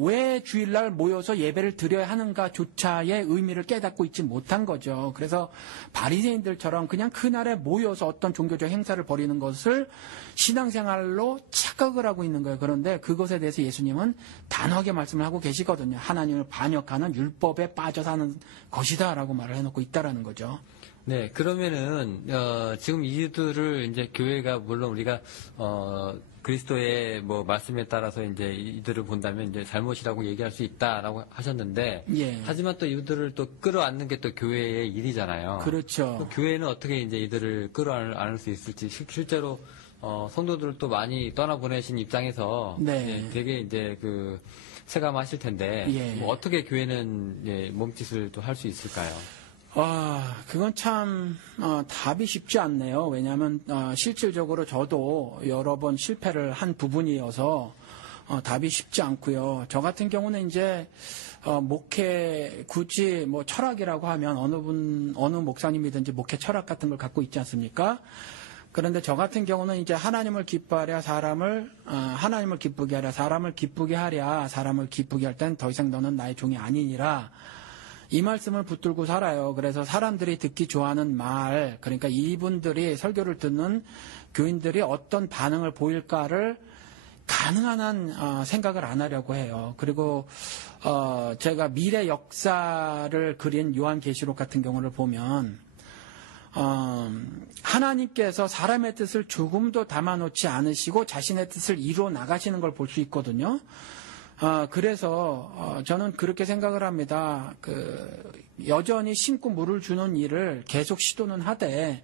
왜 주일날 모여서 예배를 드려야 하는가조차의 의미를 깨닫고 있지 못한 거죠. 그래서 바리새인들처럼 그냥 그날에 모여서 어떤 종교적 행사를 벌이는 것을 신앙생활로 착각을 하고 있는 거예요. 그런데 그것에 대해서 예수님은 단호하게 말씀을 하고 계시거든요. 하나님을 반역하는 율법에 빠져 사는 것이다라고 말을 해놓고 있다라는 거죠. 네, 그러면은 지금 이들을 이제 교회가 물론 우리가 그리스도의 뭐 말씀에 따라서 이제 이들을 본다면 이제 잘못이라고 얘기할 수 있다라고 하셨는데, 예. 하지만 또 이들을 또 끌어안는 게 또 교회의 일이잖아요. 그렇죠. 또 교회는 어떻게 이제 이들을 끌어안을 수 있을지 실제로 성도들을 또 많이 떠나보내신 입장에서 네. 되게 이제 그 체감하실 텐데 예. 뭐 어떻게 교회는 몸짓을 또 할 수 있을까요? 그건 참 답이 쉽지 않네요. 왜냐하면 실질적으로 저도 여러 번 실패를 한 부분이어서 답이 쉽지 않고요. 저 같은 경우는 이제 목회 굳이 뭐 철학이라고 하면 어느 목사님이든지 목회 철학 같은 걸 갖고 있지 않습니까? 그런데 저 같은 경우는 이제 하나님을 기뻐하랴 하나님을 기쁘게 하랴 사람을 기쁘게 하랴 사람을 기쁘게 할 땐 더 이상 너는 나의 종이 아니니라. 이 말씀을 붙들고 살아요. 그래서 사람들이 듣기 좋아하는 말, 그러니까 이분들이 설교를 듣는 교인들이 어떤 반응을 보일까를 가능한 한 생각을 안 하려고 해요. 그리고 제가 미래 역사를 그린 요한계시록 같은 경우를 보면 하나님께서 사람의 뜻을 조금도 담아놓지 않으시고 자신의 뜻을 이루어 나가시는 걸 볼 수 있거든요. 그래서 저는 그렇게 생각을 합니다. 여전히 심고 물을 주는 일을 계속 시도는 하되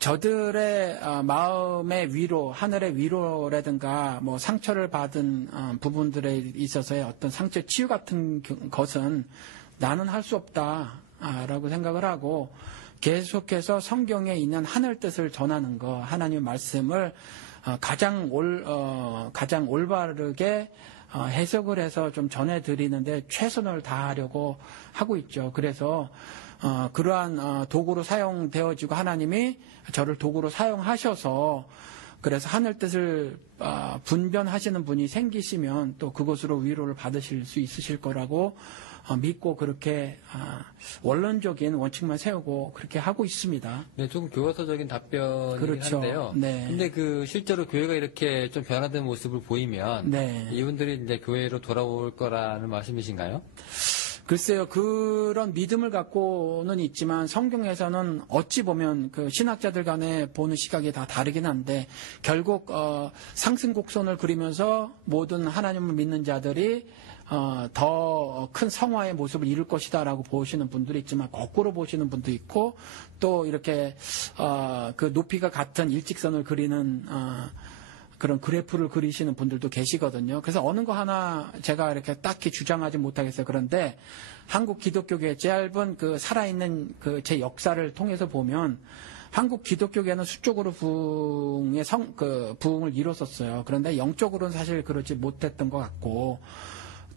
저들의 마음의 위로, 하늘의 위로라든가 뭐 상처를 받은 부분들에 있어서의 어떤 상처 치유 같은 것은 나는 할 수 없다라고 생각을 하고 계속해서 성경에 있는 하늘 뜻을 전하는 거, 하나님의 말씀을 가장 올바르게 해석을 해서 좀 전해드리는데 최선을 다하려고 하고 있죠. 그래서 그러한 도구로 사용되어지고 하나님이 저를 도구로 사용하셔서 그래서 하늘 뜻을 분별하시는 분이 생기시면 또 그것으로 위로를 받으실 수 있으실 거라고 믿고 그렇게 원론적인 원칙만 세우고 그렇게 하고 있습니다. 네, 조금 교과서적인 답변이긴 그렇죠. 한데요. 네. 근데 그 실제로 교회가 이렇게 좀 변화된 모습을 보이면 네. 이분들이 이제 교회로 돌아올 거라는 말씀이신가요? 글쎄요, 그런 믿음을 갖고는 있지만 성경에서는 어찌 보면 그 신학자들 간에 보는 시각이 다 다르긴 한데 결국 상승곡선을 그리면서 모든 하나님을 믿는 자들이 더 큰 성화의 모습을 이룰 것이다라고 보시는 분들이 있지만 거꾸로 보시는 분도 있고 또 이렇게 그 높이가 같은 일직선을 그리는 그런 그래프를 그리시는 분들도 계시거든요. 그래서 어느 거 하나 제가 이렇게 딱히 주장하지 못하겠어요. 그런데 한국 기독교계의 짧은 그 살아있는 그 제 역사를 통해서 보면 한국 기독교계는 수적으로 부흥을 이뤘었어요. 그런데 영적으로는 사실 그렇지 못했던 것 같고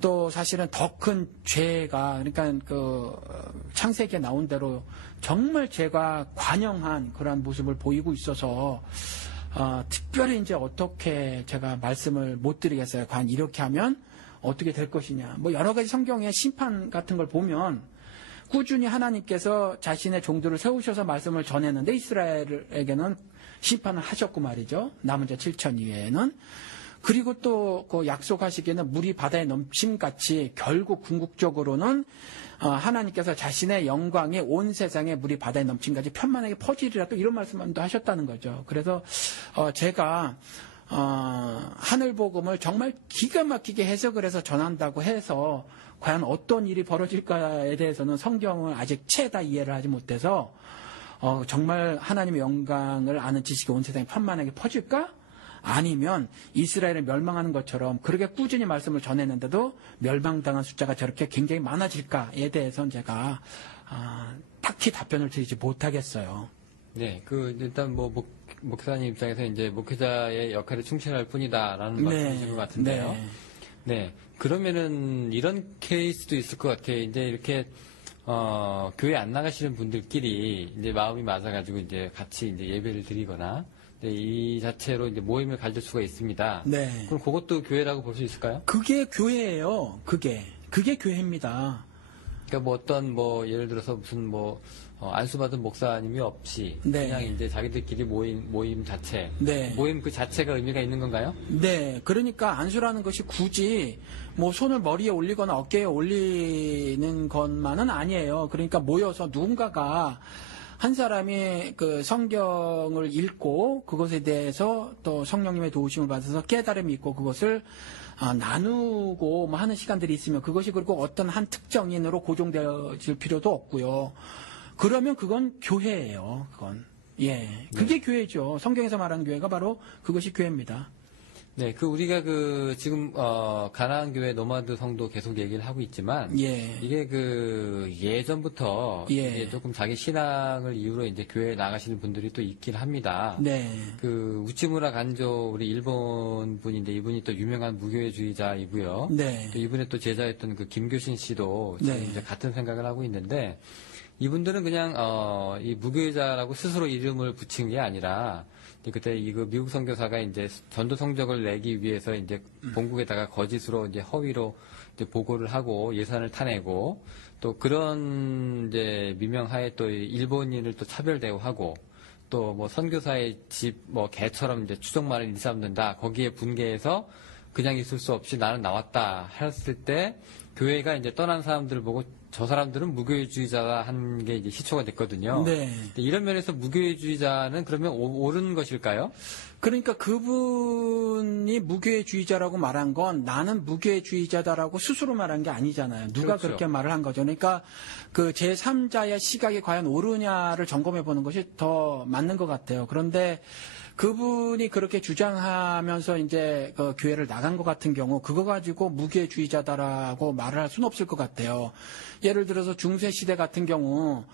또 사실은 더 큰 죄가 그러니까 그 창세기에 나온 대로 정말 죄가 관영한 그러한 모습을 보이고 있어서 특별히 이제 어떻게 제가 말씀을 못 드리겠어요. 과연 이렇게 하면 어떻게 될 것이냐. 뭐 여러 가지 성경의 심판 같은 걸 보면 꾸준히 하나님께서 자신의 종들을 세우셔서 말씀을 전했는데 이스라엘에게는 심판을 하셨고 말이죠. 남은 자 7천 이외에는. 그리고 또 그 약속하시기에는 물이 바다에 넘침같이 결국 궁극적으로는 하나님께서 자신의 영광이 온 세상에 물이 바다에 넘침같이 편만하게 퍼지리라 또 이런 말씀도 하셨다는 거죠. 그래서 제가 하늘 복음을 정말 기가 막히게 해석을 해서 전한다고 해서 과연 어떤 일이 벌어질까에 대해서는 성경을 아직 채 다 이해를 하지 못해서 정말 하나님의 영광을 아는 지식이 온 세상에 편만하게 퍼질까? 아니면 이스라엘을 멸망하는 것처럼 그렇게 꾸준히 말씀을 전했는데도 멸망당한 숫자가 저렇게 굉장히 많아질까에 대해서는 제가 딱히 답변을 드리지 못하겠어요. 네, 그 일단 뭐 목사님 입장에서 이제 목회자의 역할에 충실할 뿐이다라는 말씀이신 것 같은데요. 네. 네, 그러면은 이런 케이스도 있을 것 같아요. 이제 이렇게 교회 안 나가시는 분들끼리 이제 마음이 맞아가지고 이제 같이 이제 예배를 드리거나. 네, 이 자체로 이제 모임을 가질 수가 있습니다. 네. 그럼 그것도 교회라고 볼 수 있을까요? 그게 교회예요. 그게 교회입니다. 그러니까 뭐 어떤 뭐 예를 들어서 무슨 뭐 안수받은 목사님이 없이 네. 그냥 이제 자기들끼리 모임 자체, 네. 모임 그 자체가 의미가 있는 건가요? 네, 그러니까 안수라는 것이 굳이 뭐 손을 머리에 올리거나 어깨에 올리는 것만은 아니에요. 그러니까 모여서 누군가가 한 사람이 그 성경을 읽고 그것에 대해서 또 성령님의 도우심을 받아서 깨달음이 있고 그것을 나누고 뭐 하는 시간들이 있으면 그것이 그리고 어떤 한 특정인으로 고정되어질 필요도 없고요. 그러면 그건 교회예요. 그건. 예. 그게 교회죠. 성경에서 말하는 교회가 바로 그것이 교회입니다. 네, 그 우리가 그 지금 가나안 교회 노마드 성도 계속 얘기를 하고 있지만 예. 이게 그 예전부터 예. 이게 조금 자기 신앙을 이유로 이제 교회에 나가시는 분들이 또 있긴 합니다. 네. 그 우치무라 간조 우리 일본 분인데 이분이 또 유명한 무교회주의자이고요. 네. 또 이분의 또 제자였던 그 김교신 씨도 지금 네. 이제 같은 생각을 하고 있는데 이분들은 그냥 이 무교회자라고 스스로 이름을 붙인 게 아니라 그때 그 미국 선교사가 이제 전도 성적을 내기 위해서 이제 본국에다가 거짓으로 이제 허위로 이제 보고를 하고 예산을 타내고 또 그런 이제 미명하에 또 일본인을 또 차별 대우하고 또 뭐 선교사의 집 뭐 개처럼 이제 추종만을 일삼는다 거기에 분개해서 그냥 있을 수 없이 나는 나왔다 했을 때 교회가 이제 떠난 사람들을 보고 저 사람들은 무교회주의자다 한 게 이제 시초가 됐거든요. 네. 이런 면에서 무교회주의자는 그러면 옳은 것일까요? 그러니까 그분이 무교회주의자라고 말한 건 나는 무교회주의자다라고 스스로 말한 게 아니잖아요. 누가 그렇죠. 그렇게 말을 한 거죠. 그러니까 그 제3자의 시각이 과연 옳으냐를 점검해 보는 것이 더 맞는 것 같아요. 그런데 그분이 그렇게 주장하면서 이제 그 교회를 나간 것 같은 경우 그거 가지고 무교회주의자다라고 말을 할 수는 없을 것 같아요. 예를 들어서 중세 시대 같은 경우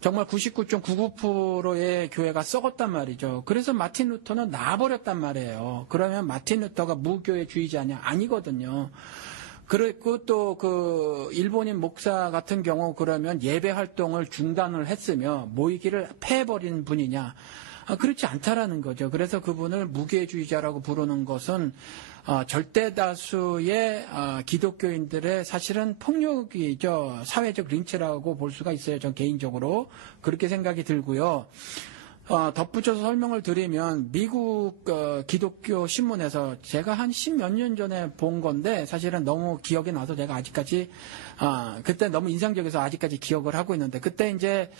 정말 99.99%의 교회가 썩었단 말이죠. 그래서 마틴 루터는 나와버렸단 말이에요. 그러면 마틴 루터가 무교회주의자냐? 아니거든요. 그리고 또 그 일본인 목사 같은 경우 그러면 예배 활동을 중단을 했으며 모이기를 패해버린 분이냐? 그렇지 않다라는 거죠. 그래서 그분을 무교회주의자라고 부르는 것은 절대 다수의 기독교인들의 사실은 폭력이죠. 사회적 린치라고 볼 수가 있어요. 전 개인적으로 그렇게 생각이 들고요. 덧붙여서 설명을 드리면 미국 기독교 신문에서 제가 한 10몇 년 전에 본 건데 사실은 너무 기억이 나서 제가 아직까지 그때 너무 인상적이어서 아직까지 기억을 하고 있는데 그때 이제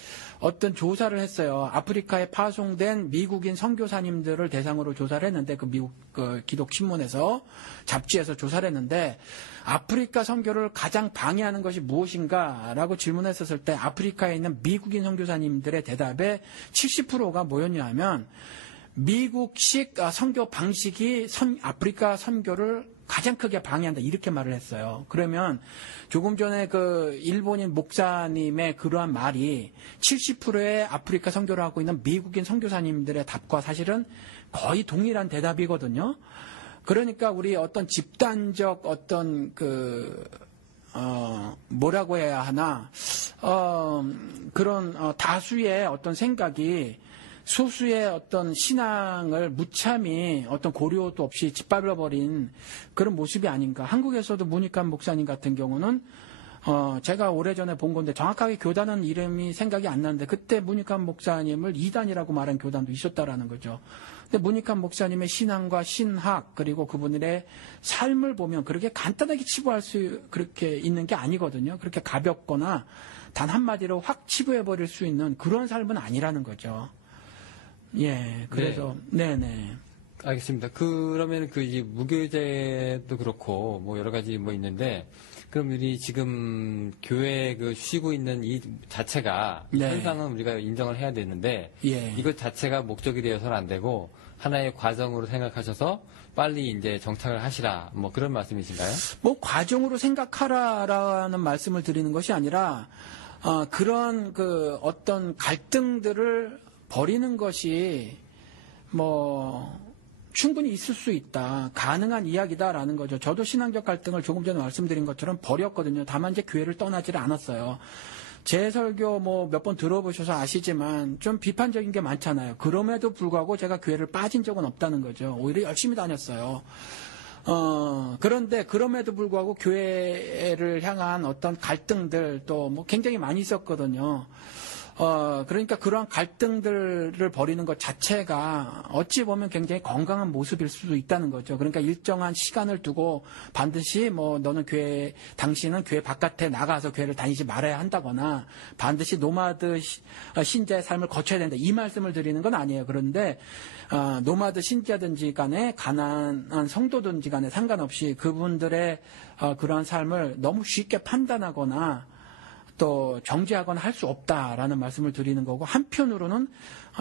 어떤 조사를 했어요. 아프리카에 파송된 미국인 선교사님들을 대상으로 조사를 했는데 그 미국 기독 신문에서 잡지에서 조사를 했는데 아프리카 선교를 가장 방해하는 것이 무엇인가라고 질문했었을 때 아프리카에 있는 미국인 선교사님들의 대답에 70%가 뭐였냐면 미국식 선교 방식이 아프리카 선교를 가장 크게 방해한다 이렇게 말을 했어요. 그러면 조금 전에 그 일본인 목사님의 그러한 말이 70%의 아프리카 선교를 하고 있는 미국인 선교사님들의 답과 사실은 거의 동일한 대답이거든요. 그러니까 우리 어떤 집단적 어떤 뭐라고 해야 하나 그런 다수의 어떤 생각이 소수의 어떤 신앙을 무참히 어떤 고려도 없이 짓밟아버린 그런 모습이 아닌가. 한국에서도 문익환 목사님 같은 경우는 제가 오래전에 본 건데 정확하게 교단은 이름이 생각이 안 나는데 그때 문익환 목사님을 이단이라고 말한 교단도 있었다라는 거죠. 근데 문익환 목사님의 신앙과 신학 그리고 그분들의 삶을 보면 그렇게 간단하게 치부할 수 그렇게 있는 게 아니거든요. 그렇게 가볍거나 단 한마디로 확 치부해버릴 수 있는 그런 삶은 아니라는 거죠. 예, 그래서 네네. 알겠습니다. 그러면 이 무교제도 그렇고 뭐 여러 가지 뭐 있는데 그럼 우리 지금 교회 쉬고 있는 이 자체가 네. 현상은 우리가 인정을 해야 되는데 예. 이것 자체가 목적이 되어서는 안 되고 하나의 과정으로 생각하셔서 빨리 이제 정착을 하시라 뭐 그런 말씀이신가요? 뭐 과정으로 생각하라라는 말씀을 드리는 것이 아니라 그런 어떤 갈등들을 버리는 것이 뭐 충분히 있을 수 있다. 가능한 이야기다라는 거죠. 저도 신앙적 갈등을 조금 전에 말씀드린 것처럼 버렸거든요. 다만 이제 교회를 떠나지를 않았어요. 제 설교 뭐 몇 번 들어보셔서 아시지만 좀 비판적인 게 많잖아요. 그럼에도 불구하고 제가 교회를 빠진 적은 없다는 거죠. 오히려 열심히 다녔어요. 그런데 그럼에도 불구하고 교회를 향한 어떤 갈등들 또 뭐 굉장히 많이 있었거든요. 그러니까 그러한 갈등들을 벌이는 것 자체가 어찌 보면 굉장히 건강한 모습일 수도 있다는 거죠. 그러니까 일정한 시간을 두고 반드시 뭐 너는 당신은 교회 바깥에 나가서 교회를 다니지 말아야 한다거나 반드시 노마드 신자의 삶을 거쳐야 된다. 이 말씀을 드리는 건 아니에요. 그런데 노마드 신자든지 간에 가난한 성도든지 간에 상관없이 그분들의 그러한 삶을 너무 쉽게 판단하거나 또 정죄하거나 할 수 없다라는 말씀을 드리는 거고 한편으로는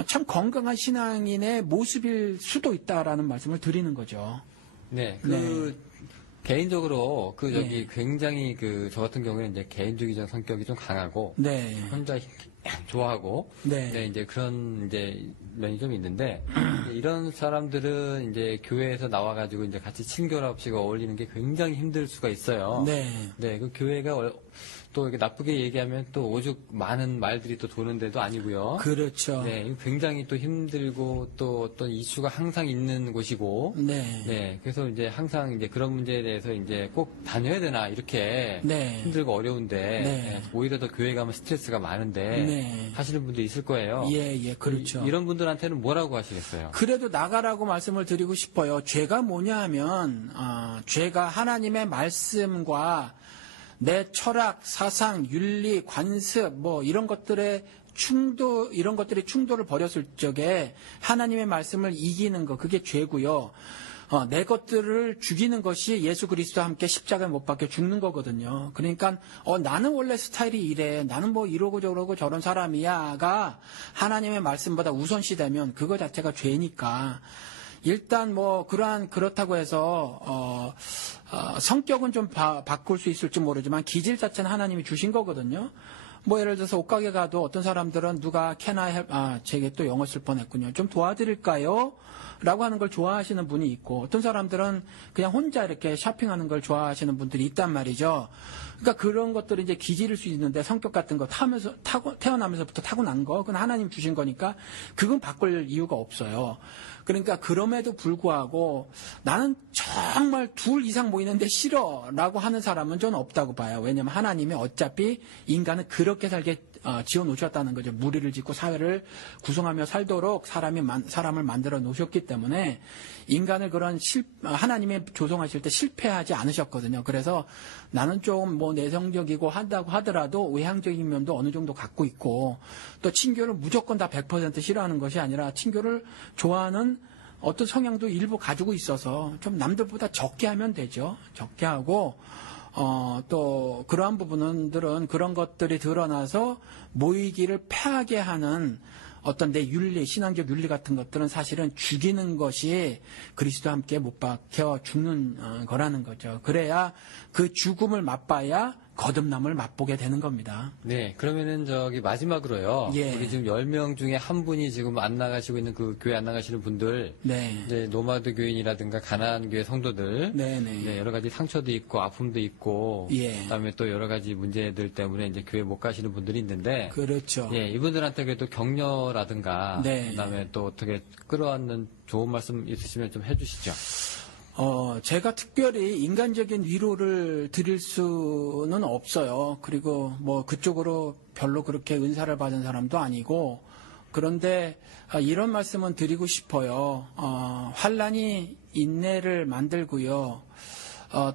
참 건강한 신앙인의 모습일 수도 있다라는 말씀을 드리는 거죠. 네, 네. 개인적으로 네. 굉장히 저 같은 경우는 이제 개인주의적 성격이 좀 강하고 네. 혼자 좋아하고 네. 이제 그런 이제 면이 좀 있는데 이런 사람들은 이제 교회에서 나와가지고 이제 같이 친교랍시고 어울리는 게 굉장히 힘들 수가 있어요. 네. 네, 그 교회가 또 이렇게 나쁘게 얘기하면 또 오죽 많은 말들이 또 도는데도 아니고요. 그렇죠. 네, 굉장히 또 힘들고 또 어떤 이슈가 항상 있는 곳이고. 네. 네, 그래서 이제 항상 이제 그런 문제에 대해서 이제 꼭 다녀야 되나 이렇게 네. 힘들고 어려운데 네. 오히려 더 교회 가면 스트레스가 많은데 네. 하시는 분도 있을 거예요. 예, 그렇죠. 이런 분들한테는 뭐라고 하시겠어요? 그래도 나가라고 말씀을 드리고 싶어요. 죄가 뭐냐 하면 죄가 하나님의 말씀과 내 철학, 사상, 윤리, 관습 뭐 이런 것들의 이런 것들의 충돌을 벌였을 적에 하나님의 말씀을 이기는 거 그게 죄고요. 내 것들을 죽이는 것이 예수 그리스도와 함께 십자가에 못 박혀 죽는 거거든요. 그러니까 나는 원래 스타일이 이래. 나는 뭐 이러고 저러고 저런 사람이야가 하나님의 말씀보다 우선시되면 그거 자체가 죄니까 일단 뭐 그렇다고 해서 성격은 좀 바꿀 수 있을지 모르지만 기질 자체는 하나님이 주신 거거든요. 뭐 예를 들어서 옷가게 가도 어떤 사람들은 누가 can I help 제게 또 영어 쓸 뻔했군요. 좀 도와드릴까요? 라고 하는 걸 좋아하시는 분이 있고 어떤 사람들은 그냥 혼자 이렇게 쇼핑하는 걸 좋아하시는 분들이 있단 말이죠. 그러니까 그런 것들이 이제 기질일 수 있는데 성격 같은 거 태어나면서부터 타고난 거, 그건 하나님 주신 거니까 그건 바꿀 이유가 없어요. 그러니까 그럼에도 불구하고 나는 정말 둘 이상 모이는데 싫어라고 하는 사람은 저는 없다고 봐요. 왜냐하면 하나님이 어차피 인간은 그렇게 살게 지어 놓으셨다는 거죠. 무리를 짓고 사회를 구성하며 살도록 사람을 만들어 놓으셨기 때문에 인간을 그런 하나님이 조성하실 때 실패하지 않으셨거든요. 그래서 나는 좀 뭐 내성적이고 한다고 하더라도 외향적인 면도 어느 정도 갖고 있고, 또 친교를 무조건 다 100% 싫어하는 것이 아니라 친교를 좋아하는 어떤 성향도 일부 가지고 있어서 좀 남들보다 적게 하면 되죠. 적게 하고 또 그러한 부분들은 그런 것들이 드러나서 모이기를 패하게 하는 어떤 내 윤리, 신앙적 윤리 같은 것들은 사실은 죽이는 것이 그리스도와 함께 못 박혀 죽는 거라는 거죠. 그래야 그 죽음을 맛봐야 거듭남을 맛보게 되는 겁니다. 네, 그러면은 마지막으로요. 예. 우리 지금 10명 중에 한 분이 지금 안 나가시고 있는 그 교회 안 나가시는 분들, 네. 이제 노마드 교인이라든가 가나안 교회 성도들, 네네. 네, 여러 가지 상처도 있고 아픔도 있고, 예. 그다음에 또 여러 가지 문제들 때문에 이제 교회 못 가시는 분들이 있는데, 그렇죠. 예, 이분들한테 그래도 격려라든가, 네. 그다음에 또 어떻게 끌어안는 좋은 말씀 있으시면 좀 해주시죠. 제가 특별히 인간적인 위로를 드릴 수는 없어요. 그리고 뭐 그쪽으로 별로 그렇게 은사를 받은 사람도 아니고, 그런데 이런 말씀은 드리고 싶어요. 환란이 인내를 만들고요.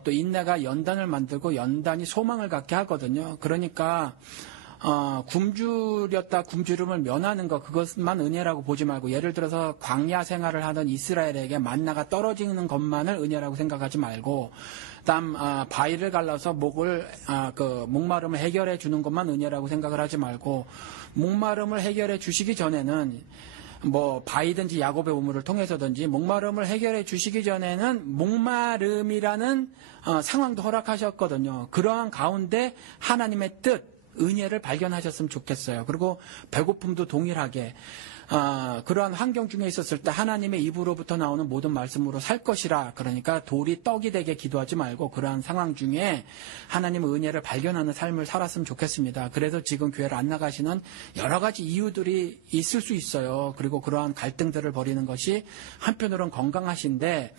또 인내가 연단을 만들고 연단이 소망을 갖게 하거든요. 그러니까 굶주렸다 굶주림을 면하는 것, 그것만 은혜라고 보지 말고, 예를 들어서 광야 생활을 하던 이스라엘에게 만나가 떨어지는 것만을 은혜라고 생각하지 말고, 그다음 바위를 갈라서 목마름을 해결해 주는 것만 은혜라고 생각을 하지 말고, 목마름을 해결해 주시기 전에는 뭐 바위든지 야곱의 우물을 통해서든지 목마름을 해결해 주시기 전에는 목마름이라는 상황도 허락하셨거든요. 그러한 가운데 하나님의 뜻, 은혜를 발견하셨으면 좋겠어요. 그리고 배고픔도 동일하게 그러한 환경 중에 있었을 때 하나님의 입으로부터 나오는 모든 말씀으로 살 것이라, 그러니까 돌이 떡이 되게 기도하지 말고 그러한 상황 중에 하나님의 은혜를 발견하는 삶을 살았으면 좋겠습니다. 그래서 지금 교회를 안 나가시는 여러 가지 이유들이 있을 수 있어요. 그리고 그러한 갈등들을 벌이는 것이 한편으로는 건강하신데,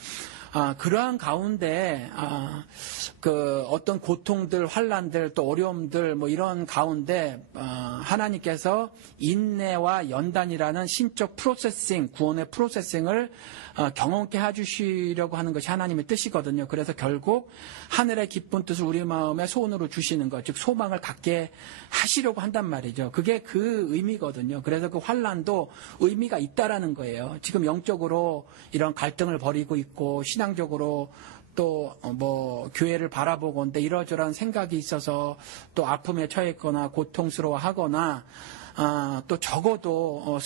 그러한 가운데 어떤 고통들, 환란들, 또 어려움들, 뭐 이런 가운데 하나님께서 인내와 연단이라는 신적 프로세싱, 구원의 프로세싱을 경험케 해주시려고 하는 것이 하나님의 뜻이거든요. 그래서 결국 하늘의 기쁜 뜻을 우리 마음에 소원으로 주시는 것, 즉 소망을 갖게 하시려고 한단 말이죠. 그게 그 의미거든요. 그래서 그 환란도 의미가 있다라는 거예요. 지금 영적으로 이런 갈등을 벌이고 있고, 신앙적으로 또 뭐 교회를 바라보건대 이러저러한 생각이 있어서 또 아픔에 처해 있거나 고통스러워하거나 또 적어도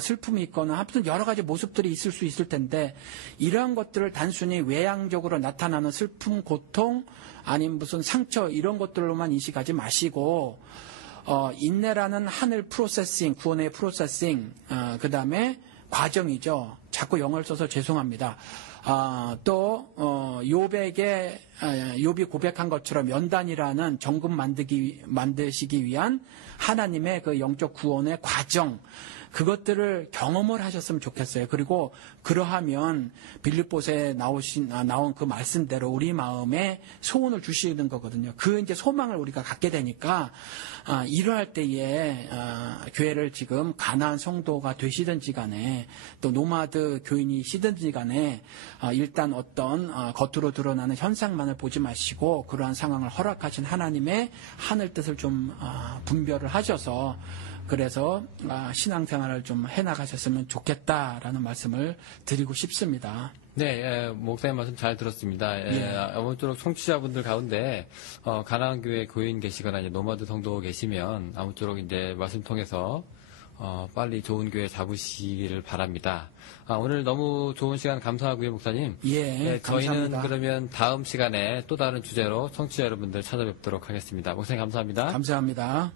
슬픔이 있거나 아무튼 여러 가지 모습들이 있을 수 있을 텐데, 이러한 것들을 단순히 외향적으로 나타나는 슬픔, 고통, 아니면 무슨 상처 이런 것들로만 인식하지 마시고 인내라는 하늘 프로세싱, 구원의 프로세싱, 그 다음에 과정이죠. 자꾸 영어를 써서 죄송합니다. 또 욥이 고백한 것처럼 연단이라는 정금 만드시기 위한 하나님의 그 영적 구원의 과정, 그것들을 경험을 하셨으면 좋겠어요. 그리고 그러하면 빌립보서에 나온 그 말씀대로 우리 마음에 소원을 주시는 거거든요. 그 이제 소망을 우리가 갖게 되니까 이러할 때에 교회를 지금 가나안 성도가 되시든지 간에 또 노마드 교인이시든지 간에 일단 어떤 겉으로 드러나는 현상만을 보지 마시고 그러한 상황을 허락하신 하나님의 하늘 뜻을 좀 분별을 하셔서, 그래서 신앙생활을 좀 해나가셨으면 좋겠다라는 말씀을 드리고 싶습니다. 네, 목사님 말씀 잘 들었습니다. 아무쪼록 청취자분들 가운데 가나안 교회 교인 계시거나 이제 노마드 성도 계시면 아무쪼록 이제 말씀 통해서 빨리 좋은 교회 잡으시기를 바랍니다. 오늘 너무 좋은 시간 감사하고요, 목사님. 네, 저희는 감사합니다. 그러면 다음 시간에 또 다른 주제로 청취자 여러분들 찾아뵙도록 하겠습니다. 목사님 감사합니다. 감사합니다.